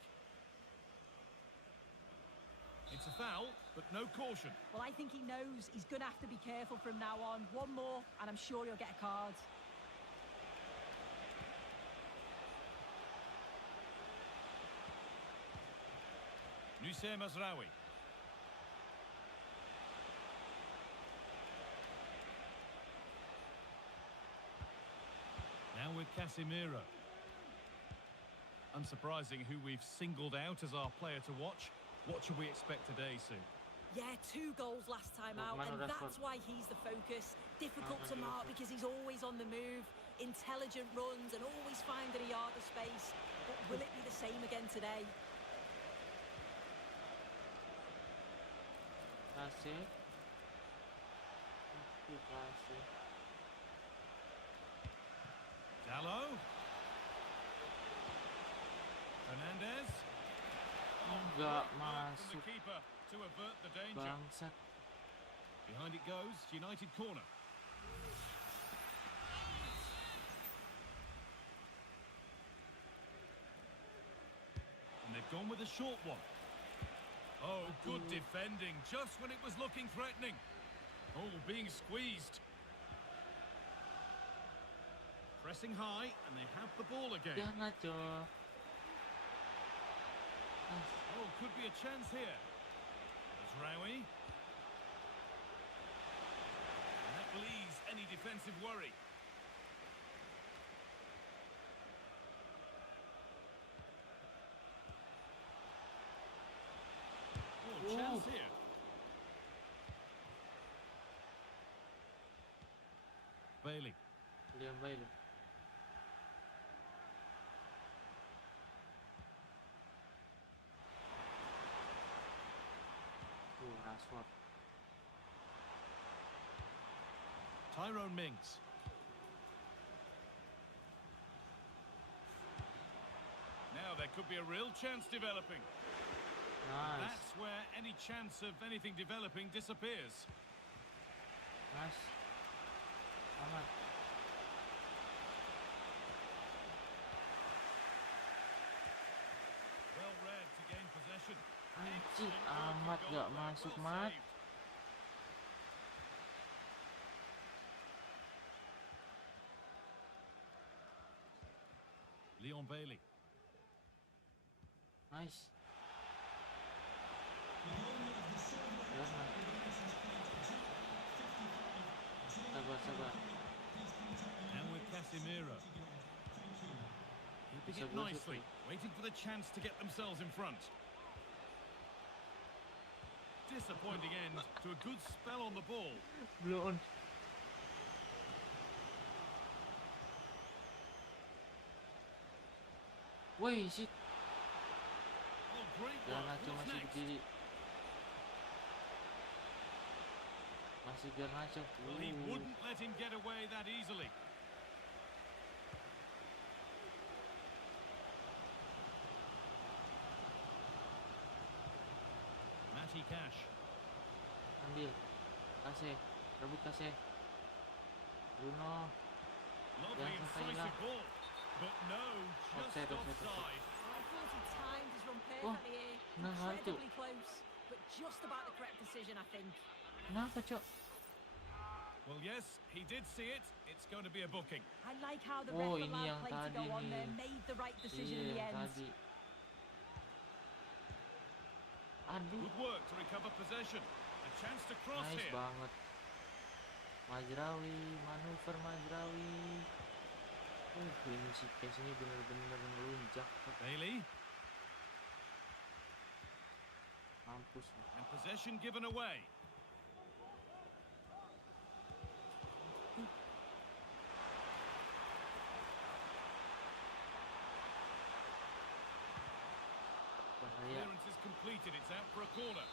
It's a foul, but no caution. Well, I think he knows he's going to have to be careful from now on. One more, and I'm sure he'll get a card. Nusayr Mazraoui. Now with Casemiro. Unsurprising who we've singled out as our player to watch. What should we expect today, Sue? Yeah, 2 goals last time out, Manu and Rashford. that's why he's the focus. Difficult to Manu mark Rashford. because he's always on the move, intelligent runs, and always finding a yard of space. But will it be the same again today? Kasih. Kasih. Dallo. Fernandez. Enggak From the masuk, keeper to avert the danger. bangsat. Behind it goes, United corner. And they've gone with a short one. Oh, good defending, just when it was looking threatening. Oh, being squeezed. Pressing high, and they have the ball again. Jangan, Cok. Oh, could be a chance here. Mazraoui. And that will ease any defensive worry. Oh, chance Ooh. here. Bailey. Liam Bailey. Rashford. Tyrone Mings. Now there could be a real chance developing. Nice. That's where any chance of anything developing disappears. Nice. Aman. Well read to gain possession. Anjing, Excellent work amat and gak goal there. masuk, Well Mat. saved. Leon Bailey. Nice. Jangan. Sabar, sabar. And with Casemiro. Keeping Bisa it gol nicely. situ. Waiting for the chance to get themselves in front. Disappointing end to a good spell on the ball. Blow on. Woi, shit. Oh, great work. Garnacho What's masih next? berdiri. Masih Garnacho. Well, he wouldn't let him get away that easily. Matty Cash. Ambil. Kasih. Rebut kasih. Bruno. Lovely Yeah, incisive Rafaela. ball. But no, just Offside, offside, offside. offside. I thought he timed his run Oh, perfectly here. nah, itu. Incredibly close, but just about the correct decision, I think. Kenapa, Cok? Well, yes, he did see it. It's going to be a booking. I like how the Oh, ref ini allowed yang play to tadi go on there, nih. made the right decision in the Iya, end. tadi. Aduh, Good work to recover possession. A chance to cross nice here. banget. Mazraoui, manuver Mazraoui. Ini si Case ini bener-bener ngelunjak. Bailey. Mampus. And possession given away. Bahaya. Clearance is completed. It's out for a corner.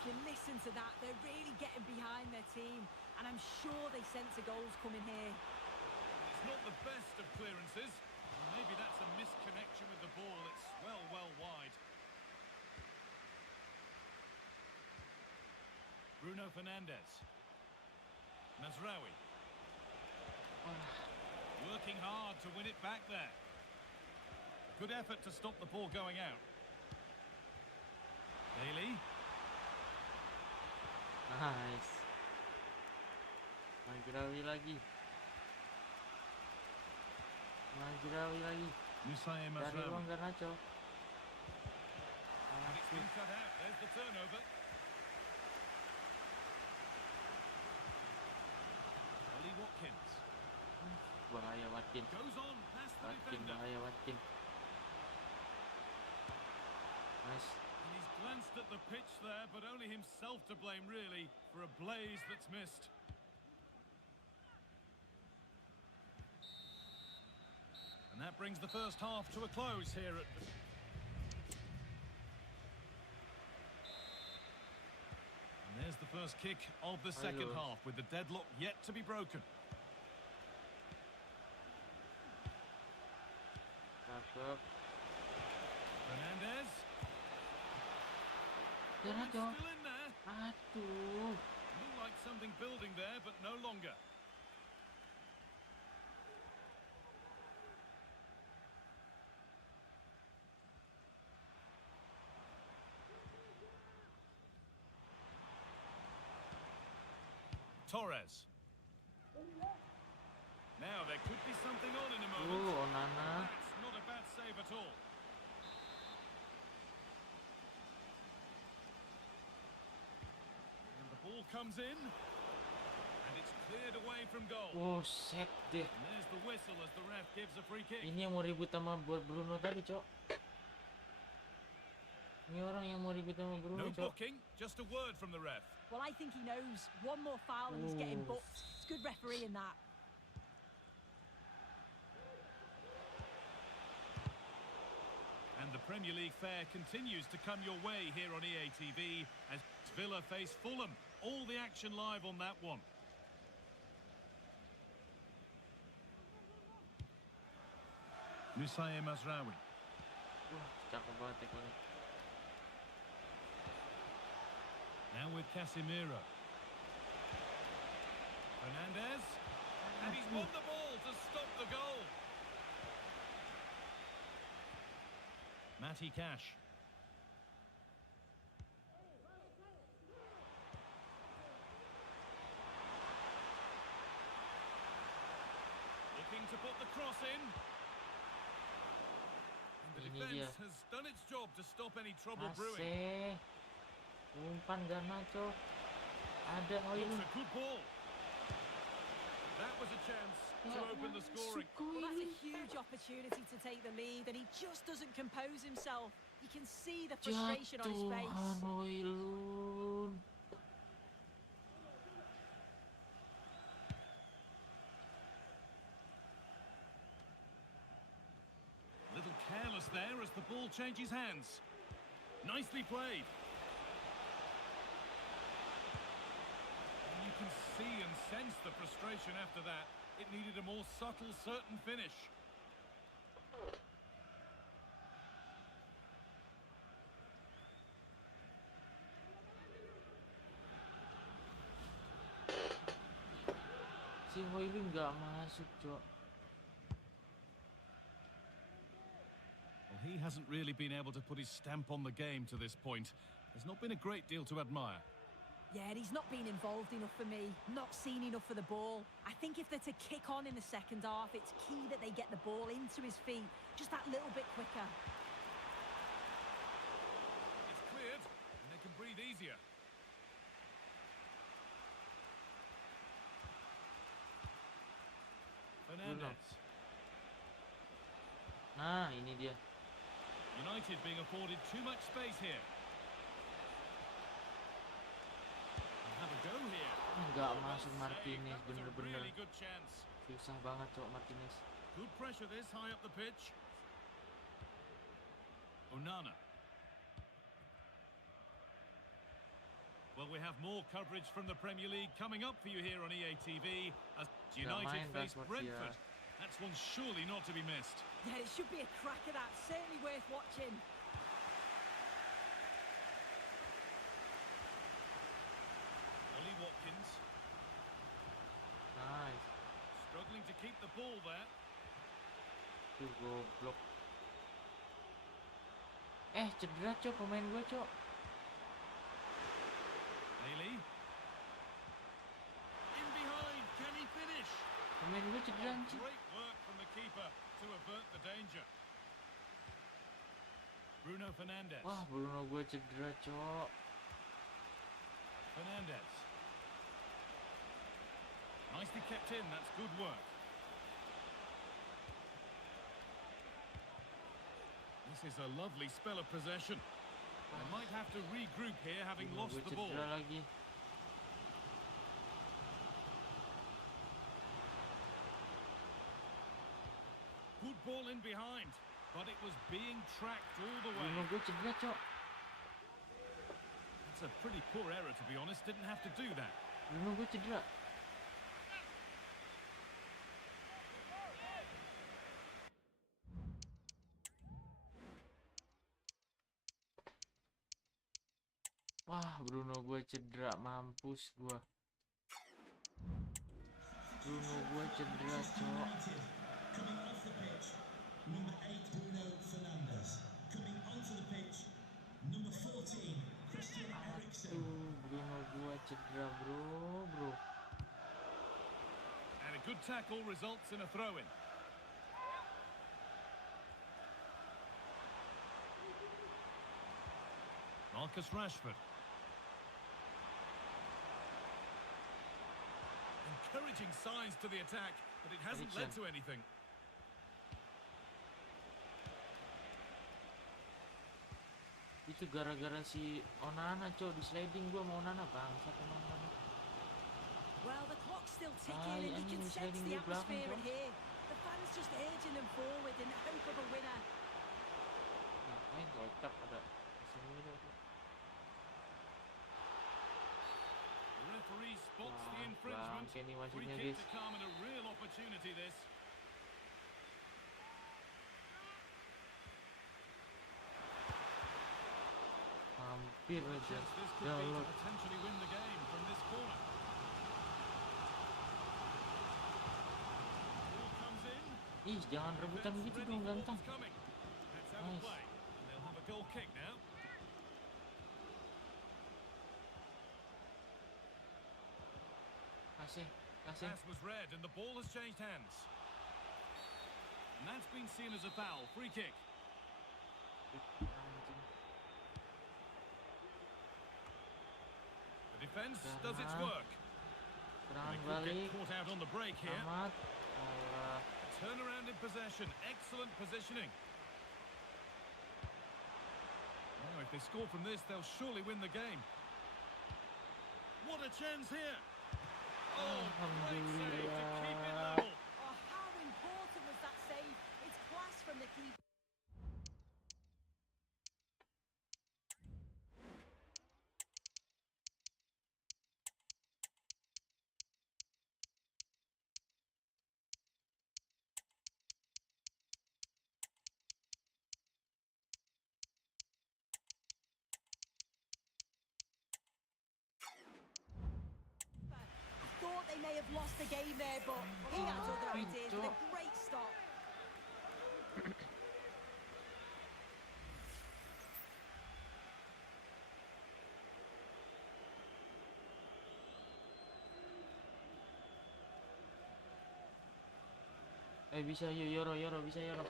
If you listen to that, they're really getting behind their team, and I'm sure they sense a goal's coming here. It's not the best of clearances. Maybe that's a misconnection with the ball. It's well wide. Bruno Fernandes. Mazraoui. Working hard to win it back there. Good effort to stop the ball going out. Bailey. Nice. Mazraoui lagi. Musaye Dari Mazraoui. ruang Garnacho. And it's been cut out. There's the turnover. Ollie Watkins. Bahaya Watkins. Goes on past the Watkins, defender. bahaya Watkins. Nice. And he's glanced at the pitch there, but only himself to blame, really, for a blaze that's missed. And that brings the first half to a close here at... And there's the first kick of the second Hello. half, with the deadlock yet to be broken. Cakep. Fernandes. Garnacho. Still in there. Aduh. Looked like something building there, but no longer. Torres. Now there could be something on in a moment. Onana. That's not a bad save at all. And the ball comes in. And it's cleared away from goal. Set deh. And there's the whistle as the ref gives a free kick. Ini yang mau ribut sama Bruno tadi, Cok. Ini orang yang mau ribut sama Bruno, No Cok. booking, just a word from the ref. Well, I think he knows. One more foul and he's getting Ooh. booked. It's good refereeing that. And the Premier League fare continues to come your way here on EA TV as Villa face Fulham. All the action live on that one. Musaye Mazraoui. Cakep banget tackle-nya. Now with Casemiro. Fernandes. And he's won the ball to stop the goal. Matty Cash. Looking to put the cross in. And the Ini defence dia. has done its job to stop any trouble brewing. Asik. Umpan Garnacho. Ada It's Oilun. a good ball. That was a chance to open the scoring. Well, that's a huge opportunity to take the lead, and he just doesn't compose himself. You can see the frustration on his face. Jatuhan Oilun. A little careless there as the ball changes hands. Nicely played. And you can see and sense the frustration after that. It needed a more subtle, certain finish. Si Oilun nggak masuk, Cok. Well, he hasn't really been able to put his stamp on the game to this point. There's not been a great deal to admire. Yeah, and he's not been involved enough for me, not seen enough for the ball. I think if they're to kick on in the second half, it's key that they get the ball into his feet just that little bit quicker. It's cleared, and they can breathe easier. Fernandes. Ah, ini dia. United being afforded too much space here. Have a go here. Enggak masuk Martinez, That was a bener-bener really good chance. susah banget cok Martinez. Good pressure this high up the pitch. Onana. Well, we have more coverage from the Premier League coming up for you here on EA TV as United main face Rashford, Brentford. ya. That's one surely not to be missed. Yeah, it should be a cracker, that. Certainly worth watching. Ollie Watkins Nice. struggling to keep the ball there. Tuh goblok. Cedera cok pemain gue cok. Bailey. In behind, can he finish? Pemain gue cedera Oh, anjing. great work from the keeper to avert the danger. Bruno Fernandes. Wah, Bruno gue cedera cok. Fernandes. Nicely kept in, that's good work. This is a lovely spell of possession. They might have to regroup here, having Bruno lost gue the ball. cedera lagi. Good ball in behind, but it was being tracked all the way. Bruno gue cedera cok. That's a pretty poor error, to be honest. Didn't have to do that. Bruno gue cedera. Wah, Bruno gue cedera, mampus gue. Bruno gue cedera cok. Coming off the pitch, number 8 Bruno Fernandes. Coming onto the pitch, number 14 Christian Eriksen. Bruno gue cedera bro. And a good tackle results in a throw-in. Marcus Rashford. Encouraging signs to the attack, but it hasn't led to anything. Itu gara-gara si Onana cok, di sliding gue mau Onana bangsat emang Onana. Well, the clock's still ticking, Ay, and you can anjing, sense sliding the di belakang, atmosphere in Bro. here. The fans just urging them forward in the hope of a winner. Ngapain kocak ada sini tuh. The referee spots the Wah, infringement. bangke nih Free wasitnya kick guys. to come and a real opportunity this. Hampir aja. Chance this could Ya be to Allah. potentially win the game from this corner. Ball comes in. Ih, jangan rebutan Defense gitu ready dong for ganteng. what's coming. That's out of Nice. play. And they'll have a goal kick now. Kasih. Pass was read and the ball has changed hands. And that's been seen as a foul. Free kick. Anjing. The defence does its Jangan. work. Serangan They could balik. get caught out on the break here. Amat. Alah. Turnaround in possession. Excellent positioning. Now, if they score from this, they'll surely win the game. What a chance here. Oh, great save to keep it level. Oh, how important was that save? It's class from the keeper. Thought they may have lost the game there, but he had other ideas with a great stop. Bisa yuk, Yoro bisa Yoro.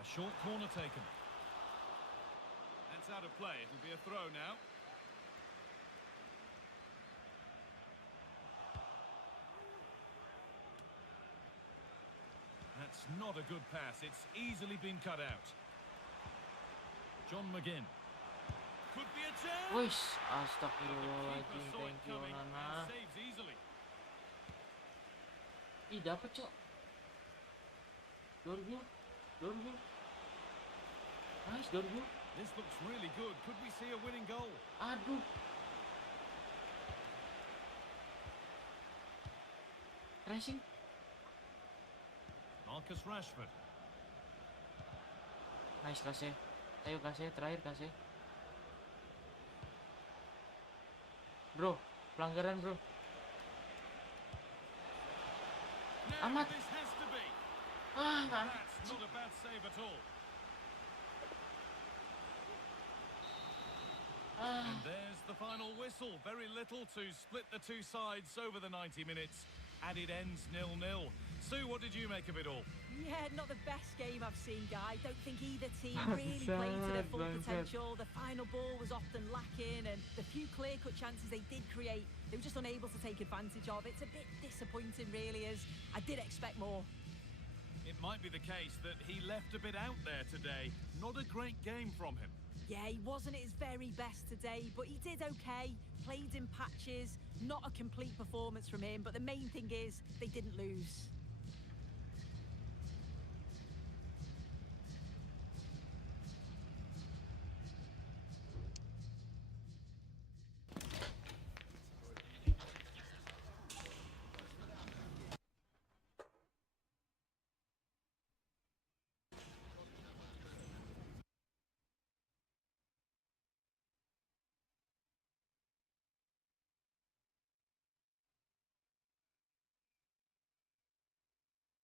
A short corner taken. That's out of play. It'll be a throw now. That's not a good pass. It's easily been cut out. John McGinn. Could be a chance. Wih, The astagfirullahaladzim. keeper saw it Thank you, coming Nana. and saves easily. Ih, dapet, Cok. 2000. 2000. Nice, 2000. This looks really good. Could we see a winning goal? Aduh. Racing. Marcus Rashford. Nice, Kase. Ayo, Kase. Terakhir, Kase. Bro, pelanggaran, bro. Now Amat. this has to be. Ah, That's not a bad save at all. And there's the final whistle. Very little to split the two sides over the 90 minutes. And it ends 0-0. Sue, what did you make of it all? Yeah, not the best game I've seen, Guy. Don't think either team really played to their full potential. The final ball was often lacking, and the few clear-cut chances they did create, they were just unable to take advantage of. It's a bit disappointing, really, as I did expect more. It might be the case that he left a bit out there today. Not a great game from him. Yeah, he wasn't at his very best today, but he did okay. Played in patches, not a complete performance from him, but the main thing is they didn't lose.